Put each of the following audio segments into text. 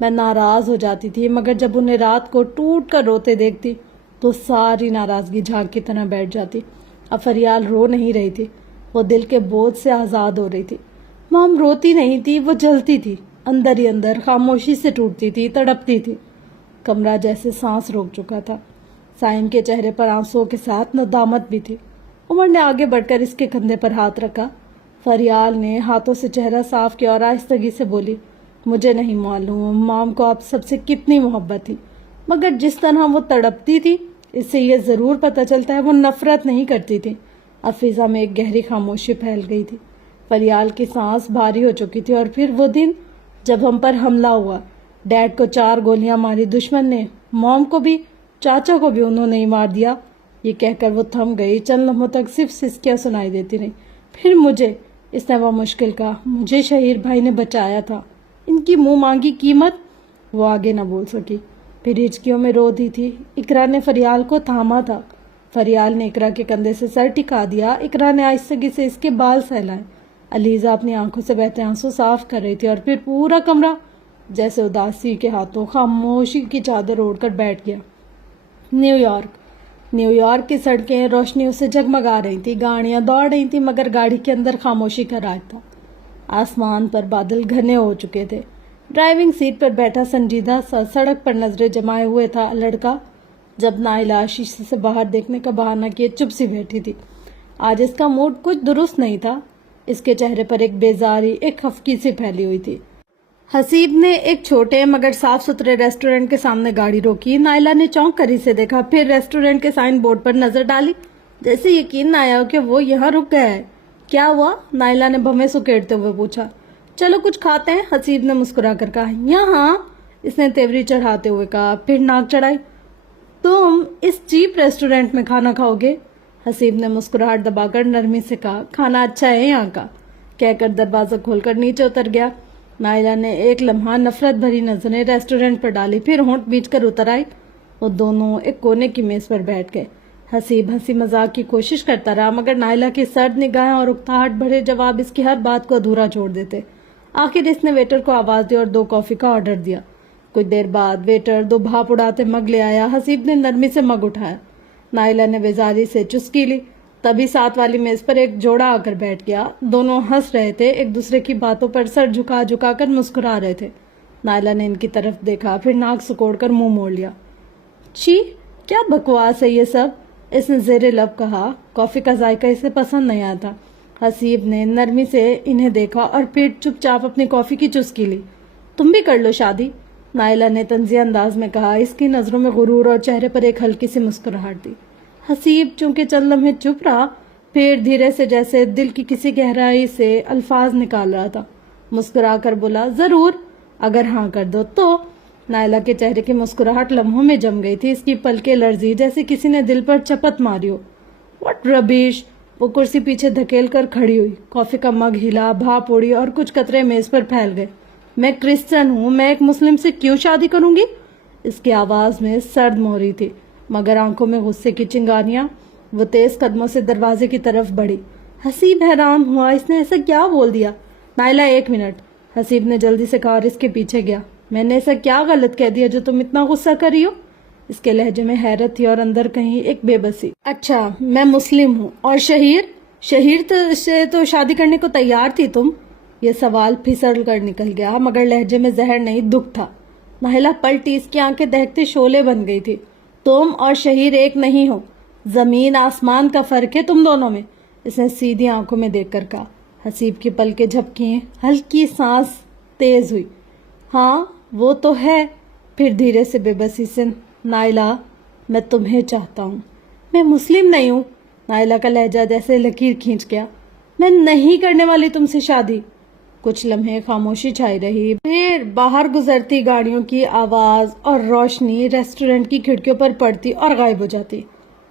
میں ناراض ہو جاتی تھی، مگر جب انہیں رات کو ٹوٹ کر روتے دیکھتی تو ساری ناراضگی جھاگ کی طرح بیٹھ جاتی۔ اب فریال رو نہیں رہی تھی، وہ دل کے بوجھ سے آزاد ہو رہی تھی۔ مام روتی نہیں تھی، وہ جلتی تھی، اندر ہی اندر خاموشی سے ٹوٹتی تھی، تڑپتی تھی۔ کمرہ جیسے سانس روک چکا تھا۔ سائم کے چہرے پر آنسوؤں کے ساتھ ندامت بھی تھی۔ عمر نے آگے بڑھ کر اس کے کندھے پر ہاتھ رکھا۔ فریال نے ہاتھوں سے چہرہ صاف کیا اور آہستگی سے بولی، مجھے نہیں معلوم مام کو آپ سب سے کتنی محبت تھی، مگر جس طرح وہ تڑپتی تھی اس سے یہ ضرور پتہ چلتا ہے وہ نفرت نہیں کرتی تھی۔ اب فضا میں ایک گہری خاموشی پھیل گئی تھی۔ فریال کی سانس بھاری ہو چکی تھی۔ اور پھر وہ دن جب ہم پر حملہ ہوا، ڈیڈ کو 4 گولیاں ماری دشمن نے، موم کو بھی، چاچا کو بھی انہوں نے ہی مار دیا۔ یہ کہہ کر وہ تھم گئی۔ چند لمحوں تک صرف سسکیاں سنائی دیتی رہیں۔ پھر مجھے، اس نے وہ مشکل کہا، مجھے شہیر بھائی نے بچایا تھا۔ ان کی منہ مانگی قیمت؟ وہ آگے نہ بول سکی، پھر ہچکیوں میں رو دی تھی۔ اقرا نے فریال کو تھاما تھا۔ فریال نے اقرا کے کندھے سے سر ٹکا دیا۔ اقرا نے آہستگی سے اس کے بال سہلائے۔ علیزہ اپنی آنکھوں سے بہتے آنسو صاف کر رہی تھی اور پھر پورا کمرہ جیسے اداسی کے ہاتھوں خاموشی کی چادر اوڑھ کر بیٹھ گیا۔ نیو یارک کی سڑکیں روشنیوں سے جگمگا رہی تھی، گاڑیاں دوڑ رہی تھیں، مگر گاڑی کے اندر خاموشی کا راج تھا۔ آسمان پر بادل گھنے ہو چکے تھے۔ ڈرائیونگ سیٹ پر بیٹھا سنجیدہ سا سڑک پر نظریں جمائے ہوئے تھا لڑکا۔ جب نائلہ شیشے سے باہر دیکھنے کا بہانہ کیے چپ سی بیٹھی تھی۔ آج اس کا موڈ کچھ درست نہیں تھا۔ اس کے چہرے پر ایک بیزاری، ایک خفگی سی پھیلی ہوئی تھی۔ حسیب نے ایک چھوٹے مگر صاف ستھرے ریسٹورنٹ کے سامنے گاڑی روکی۔ نائلہ نے چونک کر اسے دیکھا، پھر ریسٹورنٹ کے سائن بورڈ پر نظر ڈالی، جیسے یقین نہ آیا کہ وہ یہاں رک گیا ہے۔ کیا ہوا؟ نائلہ نے بھویں سکیڑتے ہوئے پوچھا۔ چلو کچھ کھاتے ہیں، حسیب نے مسکرا کر کہا۔ یہاں؟ اس نے تیوری چڑھاتے ہوئے کہا، پھر ناک چڑھائی۔ تم اس چیپ ریسٹورنٹ میں کھانا کھاؤ گے؟ حسیب نے مسکراہٹ دبا کر نرمی سے کہا، کھانا اچھا ہے یہاں کا، کہہ کر دروازہ کھول کر نیچے اتر گیا۔ نائلہ نے ایک لمحہ نفرت بھری نظریں ریسٹورنٹ پر ڈالی، پھر ہونٹ بیچ کر اتر آئی۔ وہ دونوں ایک کونے کی میز پر بیٹھ گئے۔ حسیب ہنسی مذاق کی کوشش کرتا رہا، مگر نائلہ کی سرد نگاہیں اور اکتاہٹ بھرے جواب اس کی ہر بات کو ادھورا چھوڑ دیتے۔ آخر اس نے ویٹر کو آواز دی اور 2 کافی کا آرڈر دیا۔ کچھ دیر بعد ویٹر 2 بھاپ اڑاتے مگ لے آیا۔ حسیب نے نرمی سے مگ اٹھایا۔ نائلہ نے بیزاری سے چسکی لی۔ تبھی ساتھ والی میز پر ایک جوڑا آ کر بیٹھ گیا۔ دونوں ہنس رہے تھے، ایک دوسرے کی باتوں پر سر جھکا جھکا کر مسکرا رہے تھے۔ نائلہ نے ان کی طرف دیکھا، پھر ناک سکوڑ کر منہ موڑ لیا۔ چھی، کیا بکواس ہے یہ سب، اس نے زیر لب کہا۔ کافی کا ذائقہ اسے پسند نہیں آتا۔ حسیب نے نرمی سے انہیں دیکھا اور پھر چپ چاپ اپنی کافی کی چسکی لی۔ تم بھی کر لو شادی، نائلہ نے طنزیہ انداز میں کہا۔ اس کی نظروں میں غرور اور چہرے پر ایک ہلکی سی مسکراہٹ تھی۔ حسیب چونکہ چند لمحے چپ رہا، پھر دھیرے سے جیسے دل کی کسی گہرائی سے الفاظ نکال رہا تھا، مسکرا کر بولا، ضرور، اگر ہاں کر دو تو۔ نائلہ کے چہرے کی مسکراہٹ لمحوں میں جم گئی تھی۔ اس کی پلکیں لرزی جیسے کسی نے دل پر چپت ماری ہو۔ واٹ ربیش! وہ کرسی پیچھے دھکیل کر کھڑی ہوئی، کافی کا مگ ہلا، بھاپ اڑی اور کچھ قطرے میز پر پھیل گئے۔ میں کرسچن ہوں، میں ایک مسلم سے کیوں شادی کروں گی؟ اس کی آواز میں سرد مہری تھی، مگر آنکھوں میں غصے کی چنگاریاں۔ وہ تیز قدموں سے دروازے کی طرف بڑھی۔ حسیب حیران ہوا، اس نے ایسا کیا بول دیا؟ نائلہ 1 منٹ، حسیب نے جلدی سے کہا اور اس کے پیچھے گیا۔ میں نے ایسا کیا غلط کہہ دیا جو تم اتنا غصہ کر رہی ہو؟ اس کے لہجے میں حیرت تھی اور اندر کہیں ایک بے بسی۔ اچھا، میں مسلم ہوں، اور شہیر سے تو شادی کرنے کو تیار تھی تم؟ یہ سوال پھسل کر نکل گیا، مگر لہجے میں زہر نہیں، دکھ تھا۔ نائلہ پلٹی، اس کی آنکھیں دہتے شعلے بن گئی تھی۔ تم اور شہیر ایک نہیں ہو، زمین آسمان کا فرق ہے تم دونوں میں، اس نے سیدھی آنکھوں میں دیکھ کر کہا۔ حسیب کی پلکیں جھپکیں، ہلکی سانس تیز ہوئی۔ ہاں وہ تو ہے، پھر دھیرے سے بے بسی سے، نائلہ میں تمہیں چاہتا ہوں۔ میں مسلم نہیں ہوں، نائلہ کا لہجہ جیسے لکیر کھینچ گیا۔ میں نہیں کرنے والی تم سے شادی۔ کچھ لمحے خاموشی چھائی رہی، پھر باہر گزرتی گاڑیوں کی آواز اور روشنی ریسٹورنٹ کی کھڑکیوں پر پڑتی اور غائب ہو جاتی۔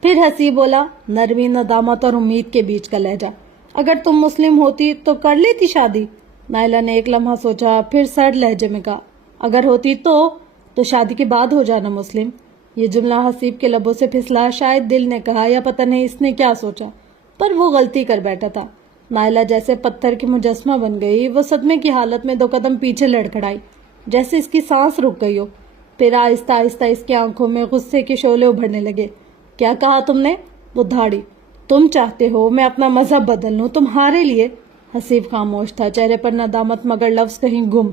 پھر حسیب بولا، نرمی، ندامت اور امید کے بیچ کا لہجہ، اگر تم مسلم ہوتی تو کر لیتی شادی؟ نائلہ نے ایک لمحہ سوچا، پھر سرد لہجے میں کہا، اگر ہوتی تو شادی کے بعد ہو جانا مسلم۔ یہ جملہ حسیب کے لبوں سے پھسلا، شاید دل نے کہا یا پتہ نہیں اس نے کیا سوچا، پر وہ غلطی کر بیٹھا تھا۔ نائلہ جیسے پتھر کی مجسمہ بن گئی، وہ صدمے کی حالت میں 2 قدم پیچھے لڑکھڑائی۔ جیسے اس کی سانس رک گئی ہو. پھر آہستہ آہستہ اس کی آنکھوں میں غصے کے شعلے ابھرنے لگے. کیا کہا تم نے؟ وہ دھاڑی. تم چاہتے ہو میں اپنا مذہب بدل لوں تمہارے لیے؟ حسیب خاموش تھا، چہرے پر ندامت مگر لفظ کہیں گم.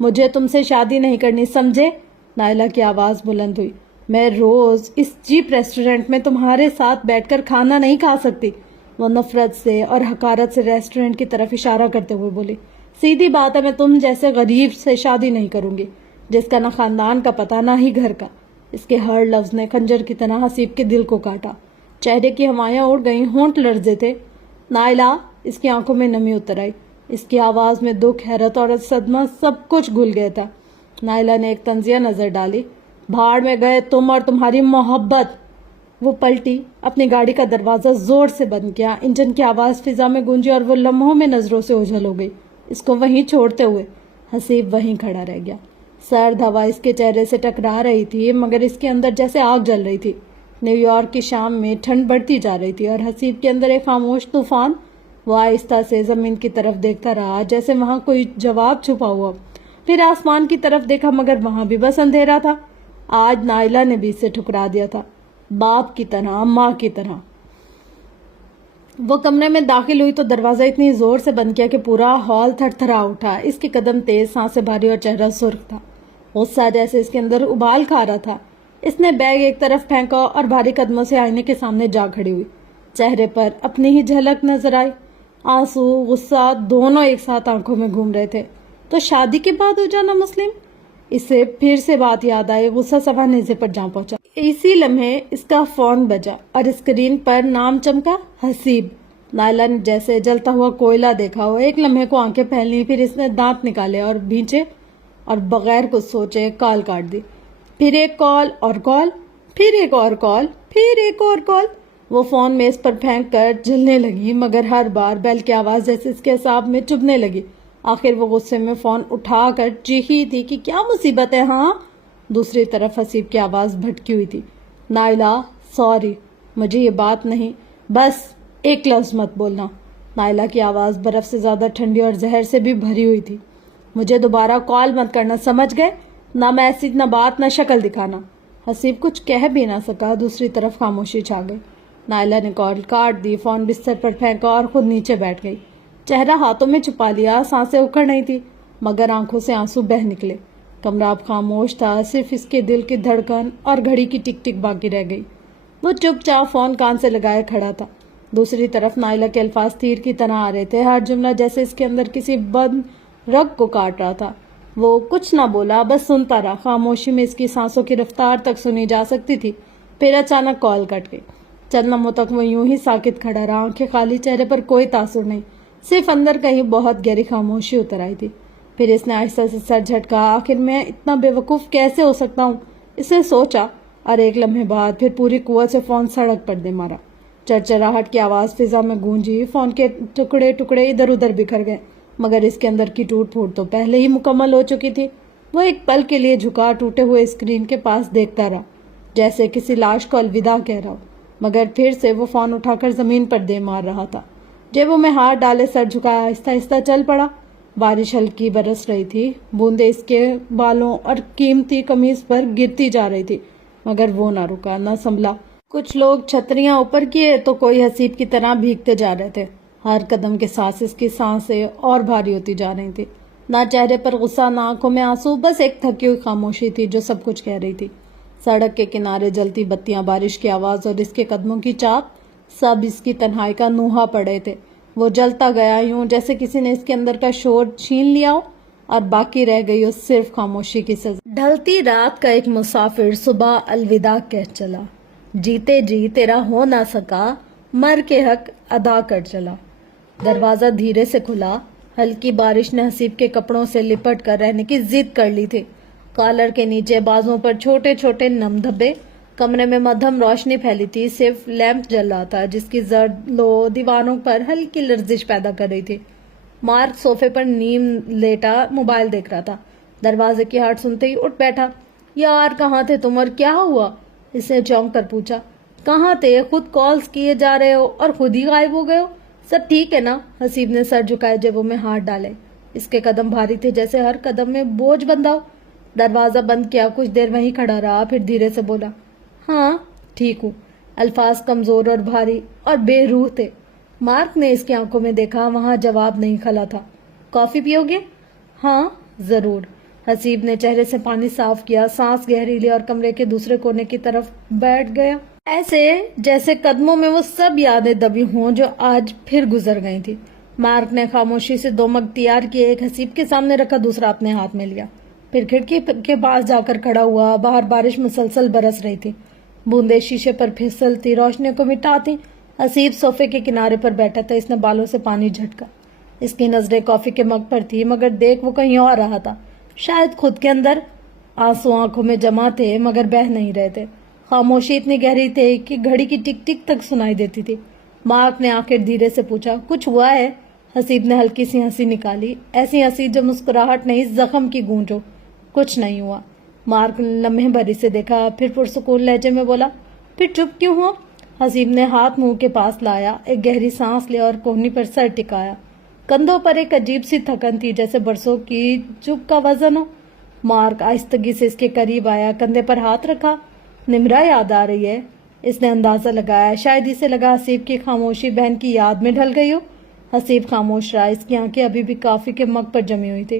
مجھے تم سے شادی نہیں کرنی، سمجھے؟ نائلہ کی آواز بلند ہوئی. میں روز اس چیپ ریسٹورنٹ میں تمہارے ساتھ بیٹھ کر کھانا نہیں کھا سکتی. وہ نفرت سے اور حقارت سے ریسٹورنٹ کی طرف اشارہ کرتے ہوئے بولی. سیدھی بات ہے، میں تم جیسے غریب سے شادی نہیں کروں گی جس کا نہ خاندان کا پتہ نہ ہی گھر کا. اس کے ہر لفظ نے خنجر کی طرح حسیب کے دل کو کاٹا. چہرے کی ہوائیاں اڑ گئیں، ہونٹ لرزے تھے. نائلہ. اس کی آنکھوں میں نمی اتر آئی. اس کی آواز میں دکھ، حیرت اور صدمہ سب کچھ گھل گیا تھا. نائلہ نے ایک طنزیہ نظر ڈالی. بھاڑ میں گئے تم اور تمہاری محبت. وہ پلٹی، اپنی گاڑی کا دروازہ زور سے بند کیا. انجن کی آواز فضا میں گونجی اور وہ لمحوں میں نظروں سے اوجھل ہو گئی. اس کو وہیں چھوڑتے ہوئے حسیب وہیں کھڑا رہ گیا. سرد ہوا اس کے چہرے سے ٹکرا رہی تھی مگر اس کے اندر جیسے آگ جل رہی تھی. نیو یارک کی شام میں ٹھنڈ بڑھتی جا رہی تھی اور حسیب کے اندر ایک خاموش طوفان. وہ آہستہ سے زمین کی طرف دیکھتا رہا جیسے وہاں کوئی جواب چھپا ہوا. پھر آسمان کی طرف دیکھا مگر وہاں بھی بس اندھیرا تھا. آج نائلہ نے بھی اسے ٹھکرا دیا تھا، باپ کی طرح، ماں کی طرح. وہ کمرے میں داخل ہوئی تو دروازہ اتنی زور سے بند کیا کہ پورا ہال تھر تھرا اٹھا. اس کے قدم تیز، سانسیں بھاری اور چہرہ سرخ تھا. غصہ جیسے اس کے اندر ابال کھا رہا تھا. اس نے بیگ ایک طرف پھینکا اور بھاری قدموں سے آئینے کے سامنے جا کھڑی ہوئی. چہرے پر اپنی ہی جھلک نظر آئی. آنسو، غصہ دونوں ایک ساتھ آنکھوں میں گھوم رہے تھے. تو شادی کے بعد ہو جانا مسلم؟ اسے پھر سے بات یاد آئی. غصہ سوا نیزے پر جا پہنچا. اسی لمحے اس کا فون بجا اور اسکرین پر نام چمکا، حسیب. نائلہ نے جیسے جلتا ہوا کوئلہ دیکھا ہو. ایک لمحے کو آنکھیں پھیلیں، پھر اس نے دانت نکالے اور بھینچے اور بغیر کچھ سوچے کال کاٹ دی. پھر ایک کال اور کال، پھر ایک اور کال، پھر ایک اور کال. وہ فون میز پر پھینک کر جلنے لگی مگر ہر بار بیل کی آواز جیسے اس کے اعصاب میں چبھنے لگی. آخر وہ غصے میں فون اٹھا کر چیخی تھی کہ کیا مصیبت ہے ہاں؟ دوسری طرف حسیب کی آواز بھٹکی ہوئی تھی. نائلہ، سوری، مجھے یہ بات نہیں، بس ایک لفظ مت بولنا. نائلہ کی آواز برف سے زیادہ ٹھنڈی اور زہر سے بھی بھری ہوئی تھی. مجھے دوبارہ کال مت کرنا، سمجھ گئے؟ نہ میسج، نہ بات، نہ شکل دکھانا. حسیب کچھ کہہ بھی نہ سکا. دوسری طرف خاموشی چھا گئی. نائلہ نے کال کاٹ دی، فون بستر پر پھینکا اور خود نیچے بیٹھ گئی. چہرہ ہاتھوں میں چھپا لیا. سانسیں اکھڑ نہیں تھی مگر آنکھوں سے آنسو بہہ نکلے. کمرہ اب خاموش تھا، صرف اس کے دل کی دھڑکن اور گھڑی کی ٹک ٹک باقی رہ گئی. وہ چپ چاپ فون کان سے لگائے کھڑا تھا. دوسری طرف نائلہ کے الفاظ تیر کی طرح آ رہے تھے، ہر جملہ جیسے اس کے اندر کسی بند رگ کو کاٹ رہا تھا. وہ کچھ نہ بولا، بس سنتا رہا. خاموشی میں اس کی سانسوں کی رفتار تک سنی جا سکتی تھی. پھر اچانک کال کٹ گئی. چند لمحوں تک وہ یوں ہی ساکت کھڑا رہا، آنکھیں خالی، چہرے پر کوئی تاثر نہیں، صرف اندر کہیں بہت گہری خاموشی اتر آئی تھی. پھر اس نے آہستہ سے سر جھٹکا. آخر میں اتنا بے وقوف کیسے ہو سکتا ہوں، اسے سوچا. اور ایک لمحے بعد پھر پوری قوت سے فون سڑک پر دے مارا. چرچراہٹ کی آواز فضا میں گونجی. فون کے ٹکڑے ٹکڑے ادھر ادھر بکھر گئے مگر اس کے اندر کی ٹوٹ پھوٹ تو پہلے ہی مکمل ہو چکی تھی. وہ ایک پل کے لیے جھکا، ٹوٹے ہوئے اسکرین کے پاس دیکھتا رہا جیسے کسی لاش کو الوداع کہہ رہا ہو. مگر پھر سے وہ فون اٹھا کر زمین پر دے مار رہا تھا. جیبوں میں ہاتھ ڈالے سر جھکایا، آہستہ آہستہ چل پڑا. بارش ہلکی برس رہی تھی. بوندیں اس کے بالوں اور قیمتی قمیض پر گرتی جا رہی تھی مگر وہ نہ رکا، نہ سنبھلا. کچھ لوگ چھتریاں اوپر کیے تو کوئی حسیب کی طرح بھیگتے جا رہے تھے. ہر قدم کے ساتھ اس کی سانسیں اور بھاری ہوتی جا رہی تھی. نہ چہرے پر غصہ، نہ آنکھوں میں آنسو، بس ایک تھکی ہوئی خاموشی تھی جو سب کچھ کہہ رہی تھی. سڑک کے کنارے جلتی بتیاں، بارش کی آواز اور اس کے قدموں کی چاپ، سب اس کی تنہائی کا نوحہ پڑے تھے. وہ جلتا گیا یوں جیسے کسی نے اس کے اندر کا شور چھین لیا ہو اور باقی رہ گئی ہو صرف خاموشی کی سزا. ڈھلتی رات کا ایک مسافر صبح الوداع کہہ چلا. جیتے جی تیرا ہو نہ سکا، مر کے حق ادا کر چلا. دروازہ دھیرے سے کھلا. ہلکی بارش نے حسیب کے کپڑوں سے لپٹ کر رہنے کی ضد کر لی تھی. کالر کے نیچے بازوں پر چھوٹے چھوٹے نم دھبے. کمرے میں مدھم روشنی پھیلی تھی، صرف لیمپ جل رہا تھا جس کی زرد لو دیواروں پر ہلکی لرزش پیدا کر رہی تھی. مارک صوفے پر نیم لیٹا موبائل دیکھ رہا تھا. دروازے کی ہارٹ سنتے ہی اٹھ بیٹھا. یار کہاں تھے تم اور کیا ہوا؟ اس نے چونک کر پوچھا. کہاں تھے؟ خود کالز کیے جا رہے ہو اور خود ہی غائب ہو گئے ہو. سب ٹھیک ہے نا؟ حسیب نے سر جھکائے، جیبوں میں ہاتھ ڈالے. اس کے قدم بھاری تھے، جیسے ہر قدم میں بوجھ بندھا ہو۔ دروازہ بند کیا، کچھ دیر وہیں کھڑا رہا، پھر دھیرے سے بولا، ہاں ٹھیک ہوں۔ الفاظ کمزور اور بھاری اور بے روح تھے۔ مارک نے اس کی آنکھوں میں دیکھا، وہاں جواب نہیں کھلا تھا۔ کافی پیو گے؟ ہاں ضرور۔ حسیب نے چہرے سے پانی صاف کیا، سانس گہری لی اور کمرے کے دوسرے کونے کی طرف بیٹھ گیا، ایسے جیسے قدموں میں وہ سب یادیں دبی ہوں جو آج پھر گزر گئی تھی۔ مارک نے خاموشی سے 2 مگ تیار کیے، ایک حسیب کے سامنے رکھا، دوسرا اپنے ہاتھ میں لیا، پھر کھڑکی کے پاس جا کر کھڑا ہوا۔ باہر بارش مسلسل برس رہی تھی، بوندیں شیشے پر پھسلتی روشنی کو مٹاتی۔ حسیب صوفے کے کنارے پر بیٹھا تھا، اس نے بالوں سے پانی جھٹکا۔ اس کی نظریں کافی کے مگ پر تھی، مگر دیکھ وہ کہیں اور رہا تھا، شاید خود کے اندر۔ آنسو آنکھوں میں جمع تھے مگر بہہ نہیں رہے تھے۔ خاموشی اتنی گہری تھی کہ گھڑی کی ٹک ٹک تک سنائی دیتی تھی۔ مارک نے آخر دھیرے سے پوچھا، کچھ ہوا ہے؟ حسیب نے ہلکی سی ہنسی نکالی، ایسی ہنسی جو مسکراہٹ نہیں، زخم کی گونج ہو۔ کچھ نہیں ہوا۔ مارک نے لمحے بھری سے دیکھا، پھر پرسکون لہجے میں بولا، پھر چپ کیوں ہو؟ حسیب نے ہاتھ منہ کے پاس لایا، ایک گہری سانس لیا اور کوہنی پر سر ٹکایا۔ کندھوں پر ایک عجیب سی تھکن تھی، جیسے برسوں کی چپ کا وزن ہو۔ مارک آہستگی سے اس کے قریب آیا، کندھے پر ہاتھ رکھا۔ نمرا یاد آ رہی ہے؟ اس نے اندازہ لگایا، شاید اسے لگا حسیب کی خاموشی بہن کی یاد میں ڈھل گئی ہو۔ حسیب خاموش رہا، اس کی آنکھیں ابھی بھی کافی کے مگ پر جمی ہوئی تھی،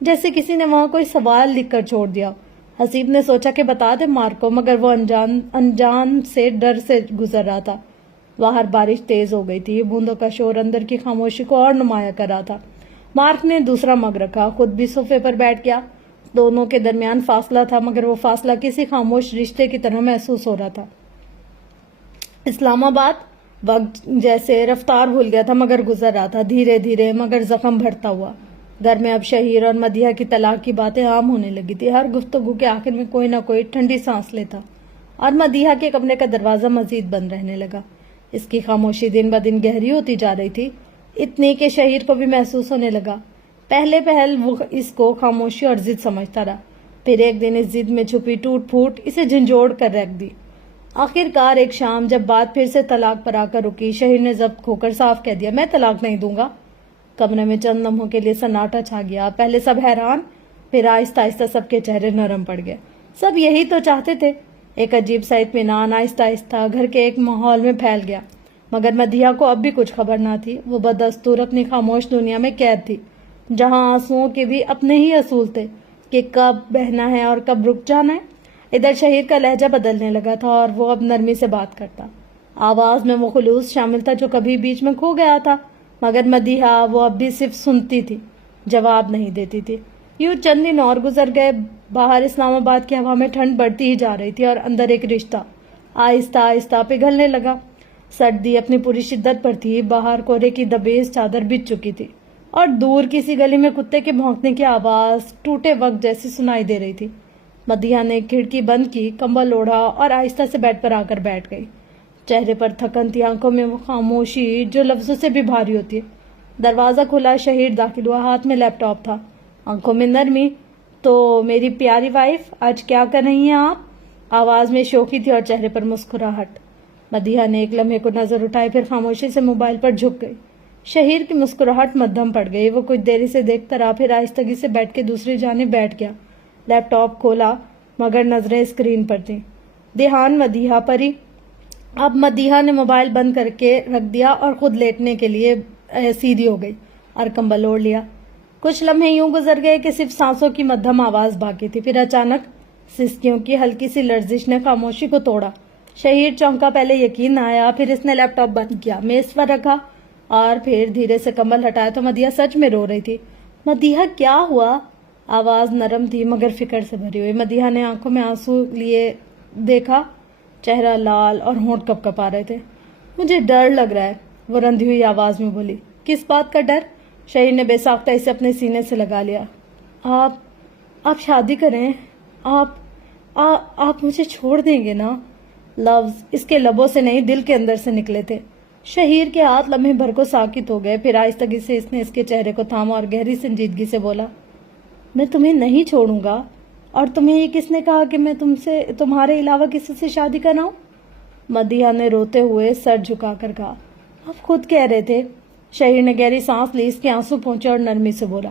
جیسے کسی نے وہاں کوئی سوال لکھ کر چھوڑ دیا۔ حسیب نے سوچا کہ بتا دے مارک کو، مگر وہ انجان سے ڈر سے گزر رہا تھا۔ باہر بارش تیز ہو گئی تھی، بوندوں کا شور اندر کی خاموشی کو اور نمایاں کر رہا تھا۔ مارک نے دوسرا مگ رکھا، خود بھی صوفے پر بیٹھ گیا۔ دونوں کے درمیان فاصلہ تھا، مگر وہ فاصلہ کسی خاموش رشتے کی طرح محسوس ہو رہا تھا۔ اسلام آباد وقت جیسے رفتار بھول گیا تھا مگر گزر رہا تھا، دھیرے دھیرے مگر زخم بھرتا ہوا۔ گھر میں اب شہیر اور مدیحہ کی طلاق کی باتیں عام ہونے لگی تھی۔ ہر گفتگو کے آخر میں کوئی نہ کوئی ٹھنڈی سانس لیتا، اور مدیحہ کے کمرے کا دروازہ مزید بند رہنے لگا۔ اس کی خاموشی دن بدن گہری ہوتی جا رہی تھی، اتنی کہ شہیر کو بھی محسوس ہونے لگا۔ پہل وہ اس کو خاموشی اور ضد سمجھتا رہا، پھر ایک دن اس ضد میں چھپی ٹوٹ پھوٹ اسے جھنجھوڑ کر رکھ دی۔ آخر کار ایک شام جب بات پھر سے طلاق پر آ کر رکی، شہیر نے ضبط کھو کر صاف کہہ دیا، میں طلاق نہیں دوں گا۔ کمرے میں چند لمحوں کے لیے سناٹا چھا گیا، پہلے سب حیران، پھر آہستہ آہستہ سب کے چہرے نرم پڑ گئے۔ سب یہی تو چاہتے تھے۔ ایک عجیب سا اطمینان آہستہ آہستہ گھر کے ایک ماحول میں پھیل گیا، مگر مدیحہ کو اب بھی کچھ خبر نہ تھی۔ وہ بدستور اپنی خاموش دنیا میں قید تھی، جہاں آنسوؤں کے بھی اپنے ہی اصول تھے کہ کب بہنا ہے اور کب رک جانا ہے۔ ادھر شہیر کا لہجہ بدلنے لگا تھا اور وہ اب نرمی سے بات کرتا، آواز میں وہ خلوص شامل تھا جو کبھی بیچ میں کھو گیا تھا۔ مگر مدیحہ وہ اب بھی صرف سنتی تھی، جواب نہیں دیتی تھی۔ یوں چند دن اور گزر گئے۔ باہر اسلام آباد کی ہوا میں ٹھنڈ بڑھتی ہی جا رہی تھی اور اندر ایک رشتہ آہستہ آہستہ پگھلنے لگا۔ سردی اپنی پوری شدت پر تھی، باہر کوہرے کی دبیز چادر بچھ چکی تھی اور دور کسی گلی میں کتے کے بھونکنے کی آواز ٹوٹے وقت جیسی سنائی دے رہی تھی۔ مدیحہ نے کھڑکی بند کی، کمبل اوڑھا اور آہستہ سے بیڈ پر آ کر بیٹھ گئی۔ چہرے پر تھکن تھی، آنکھوں میں وہ خاموشی جو لفظوں سے بھی بھاری ہوتی ہے۔ دروازہ کھلا، شہیر داخل ہوا، ہاتھ میں لیپ ٹاپ تھا، آنکھوں میں نرمی۔ تو میری پیاری وائف، آج کیا کر رہی ہیں آپ؟ آواز میں شوخی تھی اور چہرے پر مسکراہٹ۔ مدیحہ نے ایک لمحے کو نظر اٹھائی، پھر خاموشی سے موبائل پر جھک گئی۔ شہیر کی مسکراہٹ مدھم پڑ گئی، وہ کچھ دیر سے دیکھتا رہا، پھر آہستگی سے بیٹھ کے دوسری جانب بیٹھ گیا۔ لیپ ٹاپ کھولا مگر نظریں اسکرین پر تھیں۔ دھیان مدیحہ پر ہی۔ اب مدیحہ نے موبائل بند کر کے رکھ دیا اور خود لیٹنے کے لیے سیدھی ہو گئی اور کمبل اوڑھ لیا۔ کچھ لمحے یوں گزر گئے کہ صرف سانسوں کی مدھم آواز باقی تھی، پھر اچانک سسکیوں کی ہلکی سی لرزش نے خاموشی کو توڑا۔ شہیر چونکا، پہلے یقین نہ آیا، پھر اس نے لیپ ٹاپ بند کیا، میز پر رکھا اور پھر دھیرے سے کمبل ہٹایا تو مدیحہ سچ میں رو رہی تھی۔ مدیحہ کیا ہوا؟ آواز نرم تھی مگر فکر سے بھری ہوئی۔ مدیحہ نے آنکھوں میں آنسو لیے دیکھا، چہرہ لال اور ہونٹ کپ کپا رہے تھے۔ مجھے ڈر لگ رہا ہے، وہ رندھی ہوئی آواز میں بولی۔ کس بات کا ڈر؟ شہیر نے بے ساختہ اسے اپنے سینے سے لگا لیا۔ آپ شادی کریں، آپ مجھے چھوڑ دیں گے نا؟ لفظ اس کے لبوں سے نہیں، دل کے اندر سے نکلے تھے۔ شہیر کے ہاتھ لمحے بھر کو ساکت ہو گئے، پھر آہستگی سے اس نے اس کے چہرے کو تھاما اور گہری سنجیدگی سے بولا، میں تمہیں نہیں چھوڑوں گا۔ اور تمہیں یہ کس نے کہا کہ میں تمہارے علاوہ کسی سے شادی کراؤں؟ مدیحہ نے روتے ہوئے سر جھکا کر کہا، آپ خود کہہ رہے تھے۔ شہیر نے گہری سانس لی، اس کے آنسو پہنچے اور نرمی سے بولا،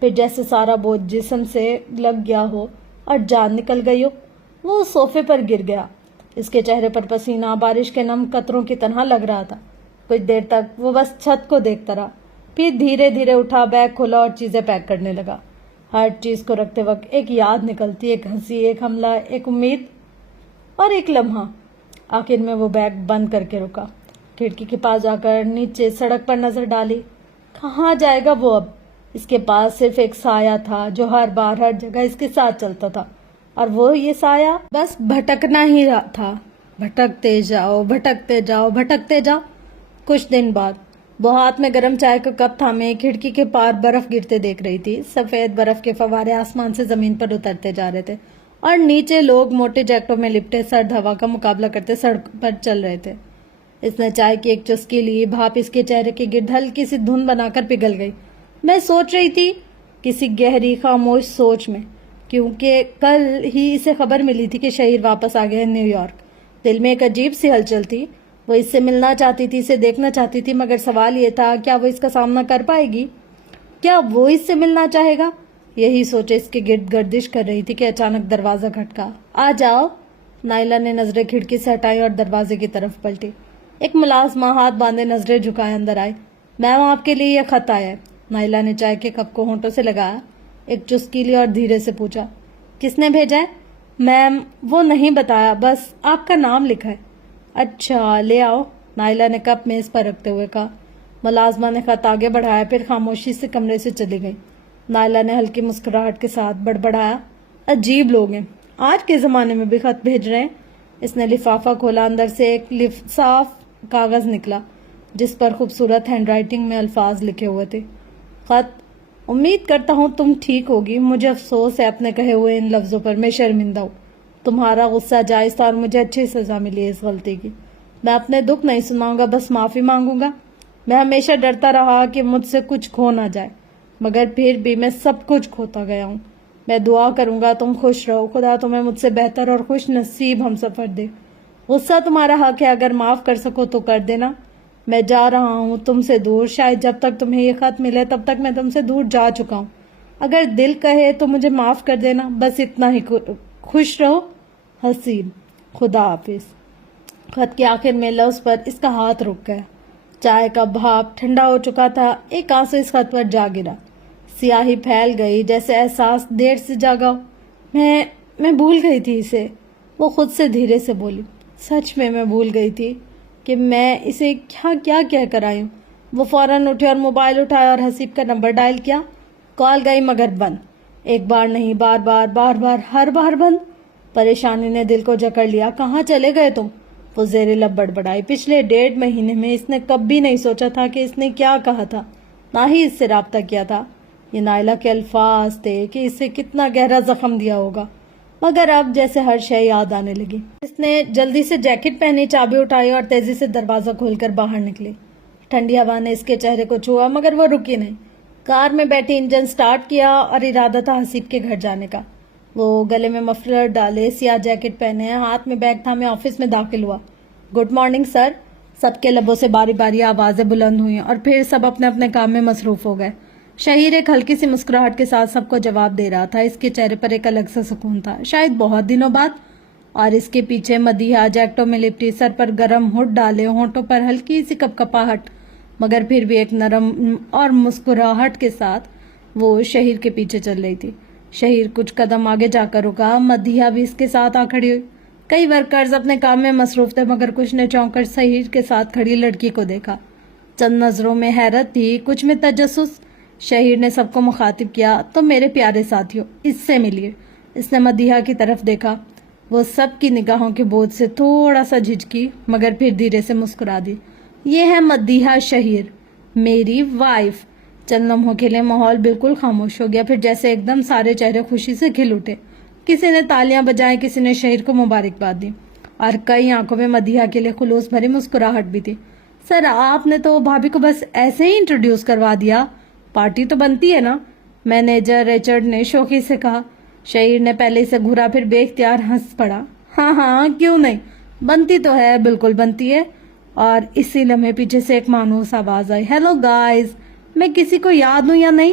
پھر جیسے سارا بوجھ جسم سے لگ گیا ہو اور جان نکل گئی ہو، وہ صوفے پر گر گیا۔ اس کے چہرے پر پسینہ بارش کے نم قطروں کی طرح لگ رہا تھا۔ کچھ دیر تک وہ بس چھت کو دیکھتا رہا، پھر دھیرے دھیرے اٹھا، بیگ کھولا اور چیزیں پیک کرنے لگا۔ ہر چیز کو رکھتے وقت ایک یاد نکلتی، ایک ہنسی، ایک حملہ، ایک امید اور ایک لمحہ۔ آخر میں وہ بیگ بند کر کے رکا، کھڑکی کے پاس جا کر نیچے سڑک پر نظر ڈالی۔ کہاں جائے گا وہ اب؟ اس کے پاس صرف ایک سایہ تھا جو ہر بار ہر جگہ اس کے ساتھ چلتا تھا، اور وہ یہ سایہ بس بھٹکنا ہی تھا۔ بھٹکتے جاؤ، بھٹکتے جاؤ، بھٹکتے جاؤ۔ کچھ دن بعد وہ ہاتھ میں گرم چائے کا کپ تھامے کھڑکی کے پار برف گرتے دیکھ رہی تھی۔ سفید برف کے فوارے آسمان سے زمین پر اترتے جا رہے تھے اور نیچے لوگ موٹے جیکٹوں میں لپٹے سرد ہوا کا مقابلہ کرتے سڑک پر چل رہے تھے۔ اس نے چائے کی ایک چسکی لی، بھاپ اس کے چہرے کے گرد ہلکی سی دھند بنا کر پگھل گئی۔ میں سوچ رہی تھی، کسی گہری خاموش سوچ میں، کیونکہ کل ہی اسے خبر ملی تھی کہ شہیر واپس آ گیا ہے نیو یارک۔ دل میں ایک عجیب سی ہلچل تھی، وہ اس سے ملنا چاہتی تھی، اسے دیکھنا چاہتی تھی، مگر سوال یہ تھا، کیا وہ اس کا سامنا کر پائے گی؟ کیا وہ اس سے ملنا چاہے گا؟ یہی سوچے اس کے گرد گردش کر رہی تھی کہ اچانک دروازہ کھٹکا۔ آ جاؤ۔ نائلہ نے نظریں کھڑکی سے ہٹائی اور دروازے کی طرف پلٹی۔ ایک ملازمہ ہاتھ باندھے نظریں جھکائے اندر آئی۔ میم، آپ کے لیے یہ خط آیا ہے۔ نائلہ نے چائے کے کپ کو ہونٹوں سے لگایا، ایک چسکی لی اور دھیرے سے پوچھا، کس نے بھیجا ہے؟ میم، وہ نہیں بتایا، بس آپ کا نام لکھا ہے۔ اچھا، لے آؤ، نائلہ نے کپ میز پر رکھتے ہوئے کہا۔ ملازمہ نے خط آگے بڑھایا، پھر خاموشی سے کمرے سے چلی گئی۔ نائلہ نے ہلکی مسکراہٹ کے ساتھ بڑبڑایا، عجیب لوگ ہیں، آج کے زمانے میں بھی خط بھیج رہے ہیں۔ اس نے لفافہ کھولا، اندر سے ایک صاف کاغذ نکلا جس پر خوبصورت ہینڈ رائٹنگ میں الفاظ لکھے ہوئے تھے۔ خط، امید کرتا ہوں تم ٹھیک ہوگی، مجھے افسوس ہے اپنے کہے ہوئے ان لفظوں پر، میں شرمندہ ہوں۔ تمہارا غصہ جائز تھا اور مجھے اچھی سزا ملی ہے اس غلطی کی۔ میں اپنے دکھ نہیں سناؤں گا، بس معافی مانگوں گا۔ میں ہمیشہ ڈرتا رہا کہ مجھ سے کچھ کھو نہ جائے، مگر پھر بھی میں سب کچھ کھوتا گیا ہوں۔ میں دعا کروں گا تم خوش رہو، خدا تمہیں مجھ سے بہتر اور خوش نصیب ہم سفر دے۔ غصہ تمہارا حق ہے، اگر معاف کر سکو تو کر دینا۔ میں جا رہا ہوں تم سے دور، شاید جب تک تمہیں یہ خط ملے تب تک میں تم سے دور جا چکا ہوں۔ اگر دل کہے تو مجھے معاف کر دینا، بس اتنا ہی۔ خوش رہو حسین، خدا حافظ۔ خط کے آخر میں لفظ پر اس کا ہاتھ رک گیا۔ چائے کا بھاپ ٹھنڈا ہو چکا تھا، ایک آنسو اس خط پر جا گرا۔ سیاہی پھیل گئی، جیسے احساس دیر سے جاگا ہو۔ میں بھول گئی تھی اسے، وہ خود سے دھیرے سے بولی۔ سچ میں بھول گئی تھی کہ میں اسے کیا کہہ کر آئی ہوں۔ وہ فوراً اٹھے اور موبائل اٹھایا اور حسیب کا نمبر ڈائل کیا۔ کال گئی مگر بند، ایک بار نہیں، بار بار، ہر بار بند۔ پریشانی نے دل کو جکڑ لیا۔ کہاں چلے گئے تم؟ وہ زیر لب بڑبڑائی۔ پچھلے 1.5 مہینے میں اس نے کبھی نہیں سوچا تھا کہ اس نے کیا کہا تھا، نہ ہی اس سے رابطہ کیا تھا۔ یہ نائلہ کے الفاظ تھے کہ اسے کتنا گہرا زخم دیا ہوگا، مگر اب جیسے ہر شے یاد آنے لگی۔ اس نے جلدی سے جیکٹ پہنی، چابی اٹھائی اور تیزی سے دروازہ کھول کر باہر نکلی۔ ٹھنڈی ہوا نے اس کے چہرے کو چھوا، مگر وہ رکی نہیں۔ کار میں بیٹھی انجن سٹارٹ کیا اور ارادہ تھا حسیب کے گھر جانے کا۔ وہ گلے میں مفلر ڈالے، سیاہ جیکٹ پہنے، ہاتھ میں بیگ تھامے آفس میں داخل ہوا۔ Good morning sir. سب کے لبوں سے باری باری آوازیں بلند ہوئیں اور پھر سب اپنے اپنے کام میں مصروف ہو گئے۔ شہیر ایک ہلکی سی مسکراہٹ کے ساتھ سب کو جواب دے رہا تھا۔ اس کے چہرے پر ایک الگ سا سکون تھا، شاید بہت دنوں بعد۔ اور اس کے پیچھے مدیحہ جیکٹوں میں لپٹی، سر پر گرم ہڈ ڈالے، ہونٹوں پر ہلکی سی کپکپاہٹ، مگر پھر بھی ایک نرم اور مسکراہٹ کے ساتھ وہ شہیر کے پیچھے چل رہی تھی۔ شہیر کچھ قدم آگے جا کر رکا، مدیحہ بھی اس کے ساتھ آ کھڑی ہوئی۔ کئی ورکرز اپنے کام میں مصروف تھے، مگر کچھ نے چونک کر شہیر کے ساتھ کھڑی لڑکی کو دیکھا۔ چند نظروں میں حیرت تھی، کچھ میں تجسس۔ شہیر نے سب کو مخاطب کیا، تو میرے پیارے ساتھیوں، اس سے ملیے۔ اس نے مدیحہ کی طرف دیکھا، وہ سب کی نگاہوں کے بوجھ سے تھوڑا سا جھجکی، مگر پھر دھیرے سے مسکرا دی۔ یہ ہے مدیحہ شہیر، میری وائف۔ چند لمحوں کے لیے ماحول بالکل خاموش ہو گیا، پھر جیسے ایک دم سارے چہرے خوشی سے کھل اٹھے۔ کسی نے تالیاں بجائیں، کسی نے شہیر کو مبارکباد دی، اور کئی آنکھوں میں مدیحہ کے لیے خلوص بھری مسکراہٹ بھی تھی۔ سر، آپ نے تو بھابھی کو بس ایسے ہی انٹروڈیوس کروا دیا، پارٹی تو بنتی ہے نا؟ مینیجر ریچرڈ نے شوخی سے کہا۔ شہیر نے پہلے سے گھورا، پھر بے اختیار ہنس پڑا۔ ہاں، کیوں نہیں، بنتی تو ہے، بالکل بنتی ہے۔ اور اسی لمحے پیچھے سے ایک مانوس آواز آئی، ہیلو گائز، میں کسی کو یاد ہوں یا نہیں؟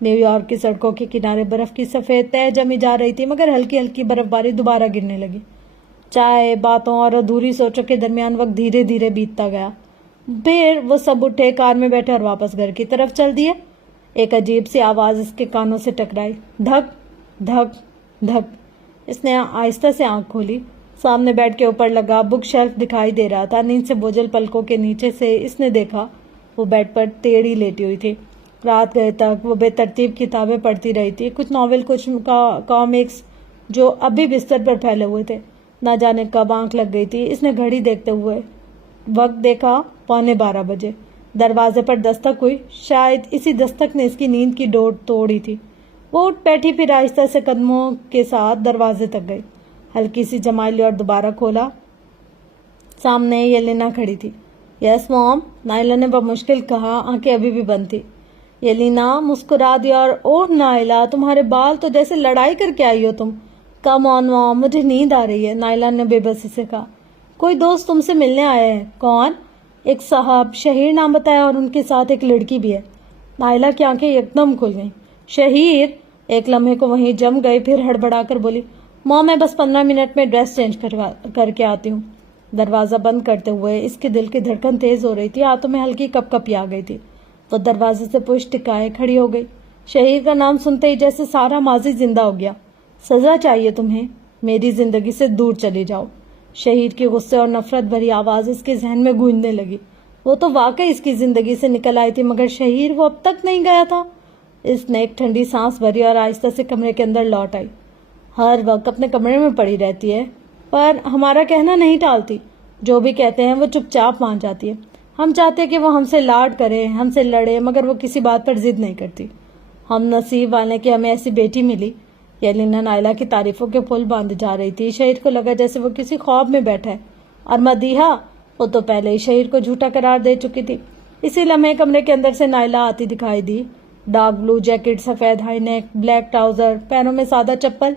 نیو یارک کی سڑکوں کے کنارے برف کی سفید تہ جمی جا رہی تھی، مگر ہلکی ہلکی برف باری دوبارہ گرنے لگی۔ چائے، باتوں اور ادھوری سوچوں کے درمیان وقت دھیرے دھیرے بیتتا گیا۔ پھر وہ سب اٹھے، کار میں بیٹھے اور واپس گھر کی طرف چل دیے۔ ایک عجیب سی آواز اس کے کانوں سے ٹکرائی، دھک دھک دھک۔ اس نے آہستہ سے آنکھ کھولی۔ سامنے بیڈ کے اوپر لگا بک شیلف دکھائی دے رہا تھا۔ نیند سے بوجھل پلکوں کے نیچے سے اس نے دیکھا وہ بیڈ پر ٹیڑھی لیٹی ہوئی تھی۔ رات گئے تک وہ بے ترتیب کتابیں پڑھتی رہی تھی، کچھ ناول، کچھ کامکس جو اب بھی بستر پر پھیلے ہوئے تھے۔ نہ جانے کب آنکھ لگ گئی تھی۔ اس نے گھڑی دیکھتے ہوئے وقت دیکھا، 11:15 بجے۔ دروازے پر دستک ہوئی، شاید اسی دستک نے اس کی نیند کی ڈور توڑی تھی۔ وہ اٹھ بیٹھی، پھر آہستہ سے قدموں کے ساتھ دروازے تک گئی، ہلکی سی جمائی لی اور دوبارہ کھولا۔ سامنے یلینا کھڑی تھی۔ یس موم، نائلہ نے بمشکل کہا، آنکھیں ابھی بھی بند تھی۔ یلینا مسکرا دیا اور اوہ نائلہ، تمہارے بال تو جیسے لڑائی کر کے آئی ہو تم۔ کم آن موم، مجھے نیند آ رہی ہے، نائلہ نے بے بسی سے کہا۔ کوئی دوست تم سے ملنے آیا ہے؟ کون؟ ایک صاحب، شہیر نام بتایا، اور ان کے ساتھ ایک لڑکی بھی ہے۔ نائلہ کی آنکھیں یکدم کھل گئیں۔ شہیر؟ ایک لمحے کو وہیں جم گئی، پھر ہڑبڑا کر بولی، موم میں بس 15 منٹ میں ڈریس چینج کر کے آتی ہوں۔ دروازہ بند کرتے ہوئے اس کے دل کی دھڑکن تیز ہو رہی تھی، ہاتھوں میں ہلکی کپ کپی آ گئی تھی۔ وہ دروازے سے پشت ٹکائے کھڑی ہو گئی۔ شہیر کا نام سنتے ہی جیسے سارا ماضی زندہ ہو گیا۔ سزا چاہیے تمہیں، میری زندگی سے دور چلی جاؤ۔ شہیر کی غصے اور نفرت بھری آواز اس کے ذہن میں گونجنے لگی۔ وہ تو واقعی اس کی زندگی سے نکل آئی تھی، مگر شہیر وہ اب تک نہیں گیا تھا۔ اس نے ایک ٹھنڈی سانس بھری اور آہستہ سے کمرے کے اندر لوٹ آئی۔ ہر وقت اپنے کمرے میں پڑی رہتی ہے، پر ہمارا کہنا نہیں ٹالتی۔ جو بھی کہتے ہیں وہ چپ چاپ مان جاتی ہے۔ ہم چاہتے کہ وہ ہم سے لاڈ کرے، ہم سے لڑے، مگر وہ کسی بات پر ضد نہیں کرتی۔ ہم نصیب والے کہ ہمیں ایسی بیٹی ملی۔ یلینا نائلہ کی تعریفوں کے پھول باندھے جا رہی تھی۔ شہیر کو لگا جیسے وہ کسی خواب میں بیٹھا ہے۔ اور مدیحہ، وہ تو پہلے ہی شہیر کو جھوٹا قرار دے چکی تھی۔ اسی لمحے کمرے کے اندر سے نائلہ آتی دکھائی دی۔ ڈارک بلو جیکٹ، سفید ہائی نیک، بلیک ٹراؤزر، پیروں میں سادہ چپل۔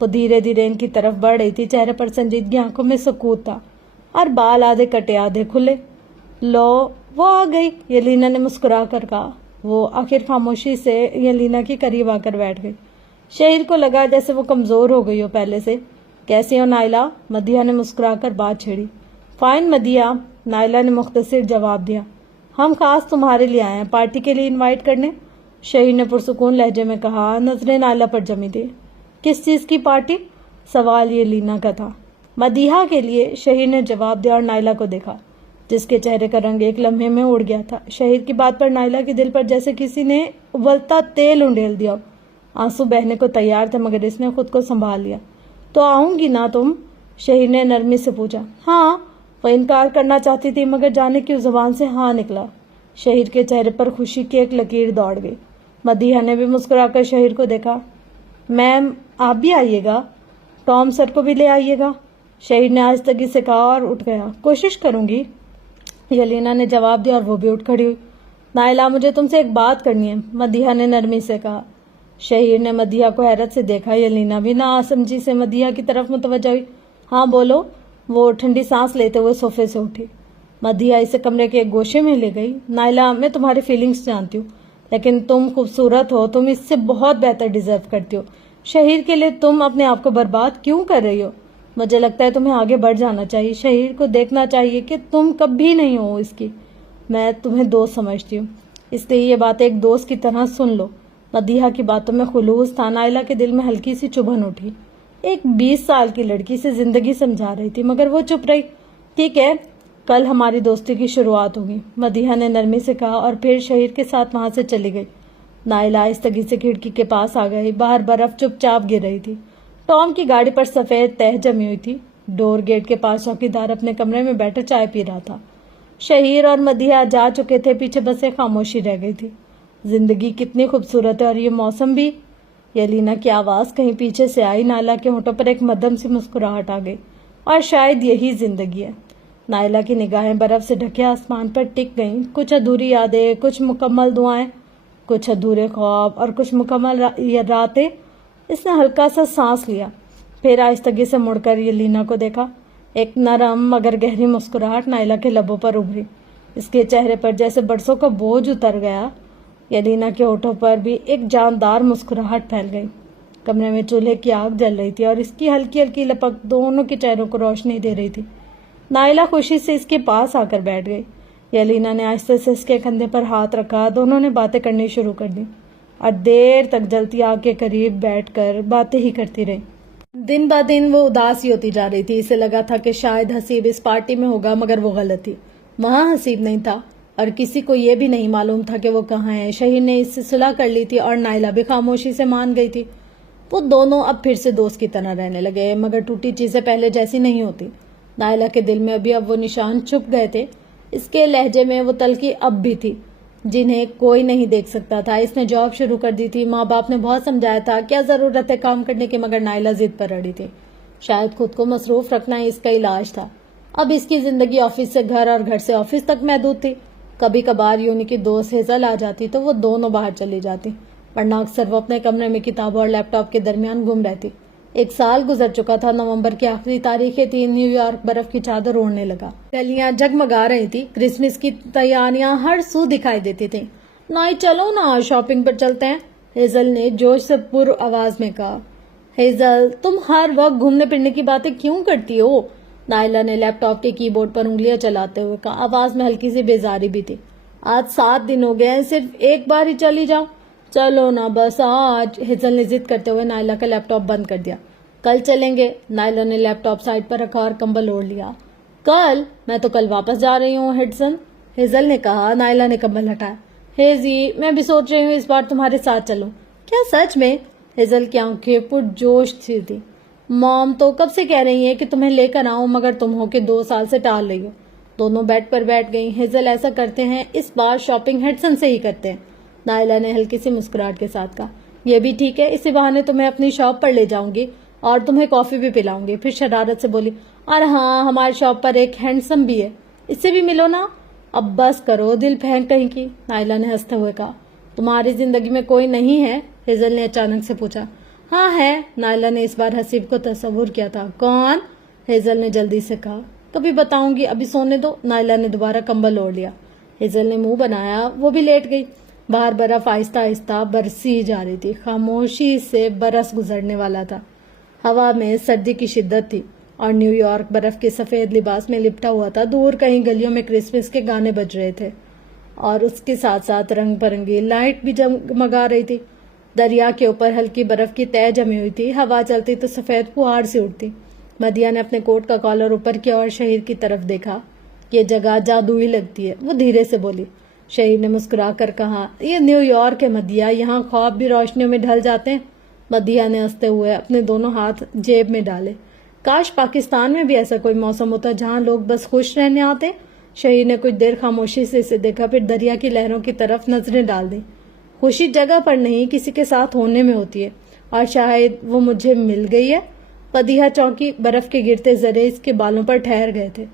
وہ دھیرے دھیرے ان کی طرف بڑھ رہی تھی، چہرے پر سنجیدگی، آنکھوں میں سکوت تھا، اور بال آدھے کٹے آدھے کھلے۔ لو، وہ آ گئی، یلینا نے مسکرا کر کہا۔ وہ آخر خاموشی سے یلینا کے قریب آ کر بیٹھ گئی۔ شہیر کو لگا جیسے وہ کمزور ہو گئی ہو پہلے سے۔ کیسی ہو نائلہ؟ مدیحہ نے مسکرا کر بات چھیڑی۔ فائن مدیحہ، نائلہ نے مختصر جواب دیا۔ ہم خاص تمہارے لیے آئے ہیں، پارٹی کے لیے انوائٹ کرنے، شہیر نے پرسکون لہجے میں کہا۔ نظریں نائلہ پر جمی تھی۔ کس چیز کی پارٹی؟ سوال یلینا کا تھا۔ مدیحہ کے لیے، شہیر نے جواب دیا اور نائلہ کو دیکھا، جس کے چہرے کا رنگ ایک لمحے میں اڑ گیا تھا۔ شہیر کی بات پر نائلہ کے دل پر جیسے کسی نے ابلتا تیل انڈیل دیا۔ آنسو بہنے کو تیار تھے، مگر اس نے خود کو سنبھال لیا۔ تو آؤں گی نا تم؟ شہیر نے نرمی سے پوچھا۔ ہاں، وہ انکار کرنا چاہتی تھی، مگر جانے کی زبان سے ہاں نکلا۔ شہیر کے چہرے پر خوشی کی ایک لکیر دوڑ گئی۔ مدیحہ نے بھی مسکرا کر شہیر کو دیکھا۔ میم، آپ بھی آئیے گا، ٹام سر کو بھی لے آئیے گا، شہیر نے آہستگی سے کہا اور اٹھ گیا۔ کوشش کروں گی، یلینا نے جواب دیا اور وہ بھی اٹھ کھڑی ہوئی۔ نائلہ، مجھے تم سے ایک بات کرنی ہے، مدیحہ نے نرمی سے کہا۔ شہیر نے مدیحہ کو حیرت سے دیکھا۔ یلینا بھی ناسمجھی سے مدیحہ کی طرف متوجہ ہوئی۔ ہاں بولو، وہ ٹھنڈی سانس لیتے ہوئے صوفے سے اٹھی۔ مدیحہ اسے کمرے کے ایک گوشے میں لے گئی۔ نائلہ، میں تمہاری فیلنگز جانتی ہوں، لیکن تم خوبصورت ہو، تم اس سے بہت بہتر ڈیزرو کرتی ہو۔ شہیر کے لیے تم اپنے آپ کو برباد کیوں کر رہی ہو؟ مجھے لگتا ہے تمہیں آگے بڑھ جانا چاہیے، شہیر کو دیکھنا چاہیے کہ تم کبھی نہیں ہو اس کی۔ میں تمہیں دوست سمجھتی ہوں، اس لیے یہ بات ایک دوست کی طرح سن لو۔ مدیحہ کی باتوں میں خلوص تھا۔ نائلہ کے دل میں ہلکی سی چبھن اٹھی۔ ایک 20 سال کی لڑکی سے زندگی سمجھا رہی تھی، مگر وہ چپ رہی۔ ٹھیک ہے، کل ہماری دوستی کی شروعات ہوگی، مدیحہ نے نرمی سے کہا، اور پھر شہیر کے ساتھ وہاں سے چلی گئی۔ نائلہ آہستگی سے کھڑکی کے پاس آ گئی۔ باہر برف چپ چاپ گر رہی تھی۔ ٹام کی گاڑی پر سفید تہ جمی ہوئی تھی۔ ڈور گیٹ کے پاس چوکیدار اپنے کمرے میں بیٹھے چائے پی رہا تھا۔ شہیر اور مدیحہ جا چکے تھے، پیچھے بس ایک خاموشی رہ گئی تھی۔ زندگی کتنی خوبصورت ہے، اور یہ موسم بھی۔ یلینا کی آواز کہیں پیچھے سے آئی۔ نائلہ کے ہونٹوں پر ایک مدھم سی مسکراہٹ آ گئی۔ اور شاید یہی زندگی ہے۔ نائلہ کی نگاہیں برف سے ڈھکے آسمان پر ٹک گئیں۔ کچھ ادھوری یادیں، کچھ مکمل دعائیں، کچھ ادھورے خواب، اور کچھ مکمل راتیں۔ اس نے ہلکا سا سانس لیا، پھر آہستگی سے مڑ کر یلینا کو دیکھا۔ ایک نرم مگر گہری مسکراہٹ نائلہ کے لبوں پر ابھری۔ اس کے چہرے پر جیسے برسوں کا بوجھ اتر گیا۔ یلینا کے ہونٹوں پر بھی ایک جاندار مسکراہٹ پھیل گئی۔ کمرے میں چولہے کی آگ جل رہی تھی اور اس کی ہلکی ہلکی لپک دونوں کے چہروں کو روشنی دے رہی تھی۔ نائلہ خوشی سے اس کے پاس آ کر بیٹھ گئی۔ یلینا نے آہستہ سے اس کے کندھے پر ہاتھ رکھا۔ دونوں نے باتیں کرنی شروع کر دی اور دیر تک جلتی آگ کے قریب بیٹھ کر باتیں ہی کرتی رہی۔ دن با دن وہ اداس ہی ہوتی جا رہی تھی۔ اسے لگا تھا کہ شاید حسیب اس پارٹی میں ہوگا، مگر وہ غلط تھی۔ وہاں حسیب نہیں تھا اور کسی کو یہ بھی نہیں معلوم تھا کہ وہ کہاں ہے۔ شہیر نے اس سے صلح کر لی تھی اور نائلہ بھی خاموشی سے مان گئی تھی۔ وہ دونوں اب پھر سے دوست کی طرح رہنے لگے، مگر ٹوٹی چیزیں پہلے جیسی نہیں ہوتی۔ نائلہ کے دل میں اب وہ نشان چھپ گئے تھے۔ اس کے لہجے میں وہ تلخی اب بھی تھی جنہیں کوئی نہیں دیکھ سکتا تھا۔ اس نے جاب شروع کر دی تھی۔ ماں باپ نے بہت سمجھایا تھا کیا ضرورت ہے کام کرنے کی، مگر نائلہ ضد پر اڑی تھی۔ شاید خود کو مصروف رکھنا ہی اس کا علاج تھا۔ اب اس کی زندگی آفس سے گھر اور گھر سے آفس تک محدود تھی۔ کبھی کبھار یونی کی دوست ہیزل آ جاتی تو وہ دونوں باہر چلی جاتی، ورنہ اکثر وہ اپنے کمرے میں کتابوں اور لیپ ٹاپ کے درمیان گم رہتی۔ ایک سال گزر چکا تھا۔ نومبر کی آخری تاریخیں تھی۔ نیو یارک برف کی چادر اوڑھنے لگا۔ گلیاں جگمگا رہی تھی۔ کرسمس کی تیاریاں ہر سو دکھائی دیتی تھیں۔ نائی چلو نا، شاپنگ پر چلتے ہیں، ہیزل نے جوش سے پر آواز میں کہا۔ ہیزل، تم ہر وقت گھومنے پھرنے کی باتیں کیوں کرتی ہو؟ نائلہ نے لیپ ٹاپ کے کی بورڈ پر انگلیاں چلاتے ہوئے کہا۔ آواز میں ہلکی سی بیزاری بھی تھی۔ آج 7 دن ہو گئے ہیں، صرف ایک بار ہی چلی جاؤ۔ چلو نا بس آج، ہیزل نے ضد کرتے ہوئے نائلہ کا لیپ ٹاپ بند کر دیا۔ کل چلیں گے۔ نائلہ نے لیپ ٹاپ سائڈ پر رکھا اور کمبل اوڑھ لیا۔ کل؟ میں تو کل واپس جا رہی ہوں ہیڈسن، ہیزل نے کہا۔ نائلہ نے کمبل ہٹایا۔ ہیزی، میں بھی سوچ رہی ہوں اس بار تمہارے ساتھ چلوں۔ کیا سچ میں؟ ہیزل کی آنکھیں پرجوش سی تھی۔ مام تو کب سے کہہ رہی ہیں کہ تمہیں لے کر آؤں، مگر تم ہو کہ 2 سال سے ٹال رہی ہو۔ دونوں بیڈ پر بیٹھ گئیں۔ ہیزل، ایسا کرتے ہیں اس بار شاپنگ ہیڈسن سے ہی کرتے ہیں، نائلہ نے ہلکی سی مسکراہٹ کے ساتھ کہا۔ یہ بھی ٹھیک ہے، اسی بہانے تمہیں اپنی شاپ پر لے جاؤں گی اور تمہیں کافی بھی پلاؤں گی۔ پھر شرارت سے بولی، اور ہاں، ہماری شاپ پر ایک ہینڈسم بھی ہے، اس سے بھی ملو نا۔ اب بس کرو، دل پھینک کہیں کی، نائلہ نے ہنستے ہوئے کہا۔ تمہاری زندگی میں کوئی نہیں ہے؟ ہیزل نے اچانک سے پوچھا۔ ہاں ہے، نائلہ نے اس بار حسیب کو تصور کیا تھا۔ کون؟ ہیزل نے جلدی سے کہا۔ کبھی بتاؤں گی، ابھی سونے دو۔ نائلہ نے دوبارہ کمبل اوڑھ لیا۔ ہیزل نے منہ بنایا، وہ بھی لیٹ گئی۔ باہر برف آہستہ آہستہ برسی جا رہی تھی۔ خاموشی سے برس گزرنے والا تھا۔ ہوا میں سردی کی شدت تھی اور نیو یارک برف کے سفید لباس میں لپٹا ہوا تھا۔ دور کہیں گلیوں میں کرسمس کے گانے بج رہے تھے اور اس کے ساتھ ساتھ رنگ برنگی لائٹ بھی جگمگا رہی تھی۔ دریا کے اوپر ہلکی برف کی تہ جمی ہوئی تھی۔ ہوا چلتی تو سفید پہاڑ سے اٹھتی۔ مدیہ نے اپنے کوٹ کا کالر اوپر کیا اور شہیر کی طرف دیکھا۔ یہ جگہ جادوئی لگتی ہے، وہ دھیرے سے بولی۔ شہیر نے مسکرا کر کہا، یہ نیو یارک ہے مدیہ، یہاں خواب بھی روشنیوں میں ڈھل جاتے ہیں۔ مدیہ نے ہنستے ہوئے اپنے دونوں ہاتھ جیب میں ڈالے۔ کاش پاکستان میں بھی ایسا کوئی موسم ہوتا جہاں لوگ بس خوش رہنے آتے۔ شہیر نے کچھ دیر خاموشی سے اسے دیکھا، پھر دریا کی لہروں کی طرف نظریں ڈال دیں۔ خوشی جگہ پر نہیں، کسی کے ساتھ ہونے میں ہوتی ہے، اور شاید وہ مجھے مل گئی ہے۔ مدیہ چونکی، برف کے گرتے ذرے اس کے بالوں پر ٹھہر گئے تھے۔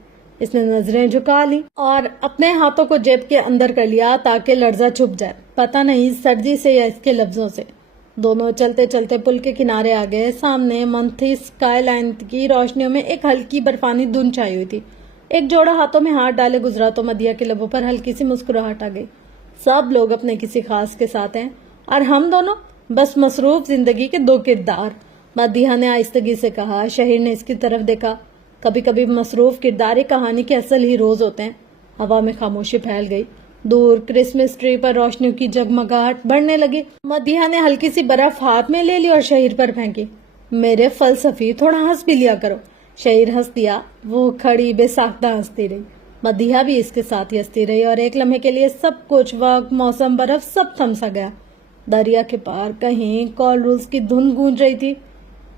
اس نے نظریں جھکا لی اور اپنے ہاتھوں کو جیب کے اندر کر لیا تاکہ لرزہ چھپ جائے، پتہ نہیں سردی سے یا اس کے لفظوں سے۔ دونوں چلتے چلتے پل کے کنارے آ گئے۔ سامنے منتھی اسکائی لائن کی روشنیوں میں ایک ہلکی برفانی دھند چھائی ہوئی تھی۔ ایک جوڑا ہاتھوں میں ہاتھ ڈالے گزرا تو مدیہ کے لبوں پر ہلکی سی مسکراہٹ آ گئی۔ سب لوگ اپنے کسی خاص کے ساتھ ہیں اور ہم دونوں بس مصروف زندگی کے 2 کردار، مدیہ نے آہستگی سے کہا۔ شہیر نے اس کی طرف دیکھا۔ کبھی کبھی مصروف کردار ایک کہانی کے اصل ہی روز ہوتے ہیں۔ ہوا میں خاموشی پھیل گئی۔ دور کرسمس ٹری پر روشنیوں کی جگمگاہٹ بڑھنے لگی۔ مدیہ نے ہلکی سی برف ہاتھ میں لے لی اور شہیر پر پھینکی۔ میرے فلسفی، تھوڑا ہنس بھی لیا کرو۔ شہیر ہنس دیا۔ وہ کھڑی بے ساختہ ہنستی رہی۔ مدیہ بھی اس کے ساتھ ہی ہنستی رہی اور ایک لمحے کے لیے سب کچھ، وقت، موسم، برف، سب تھم سا گیا۔ دریا کے پار کہیں کال رولز کی دھن گونج رہی تھی۔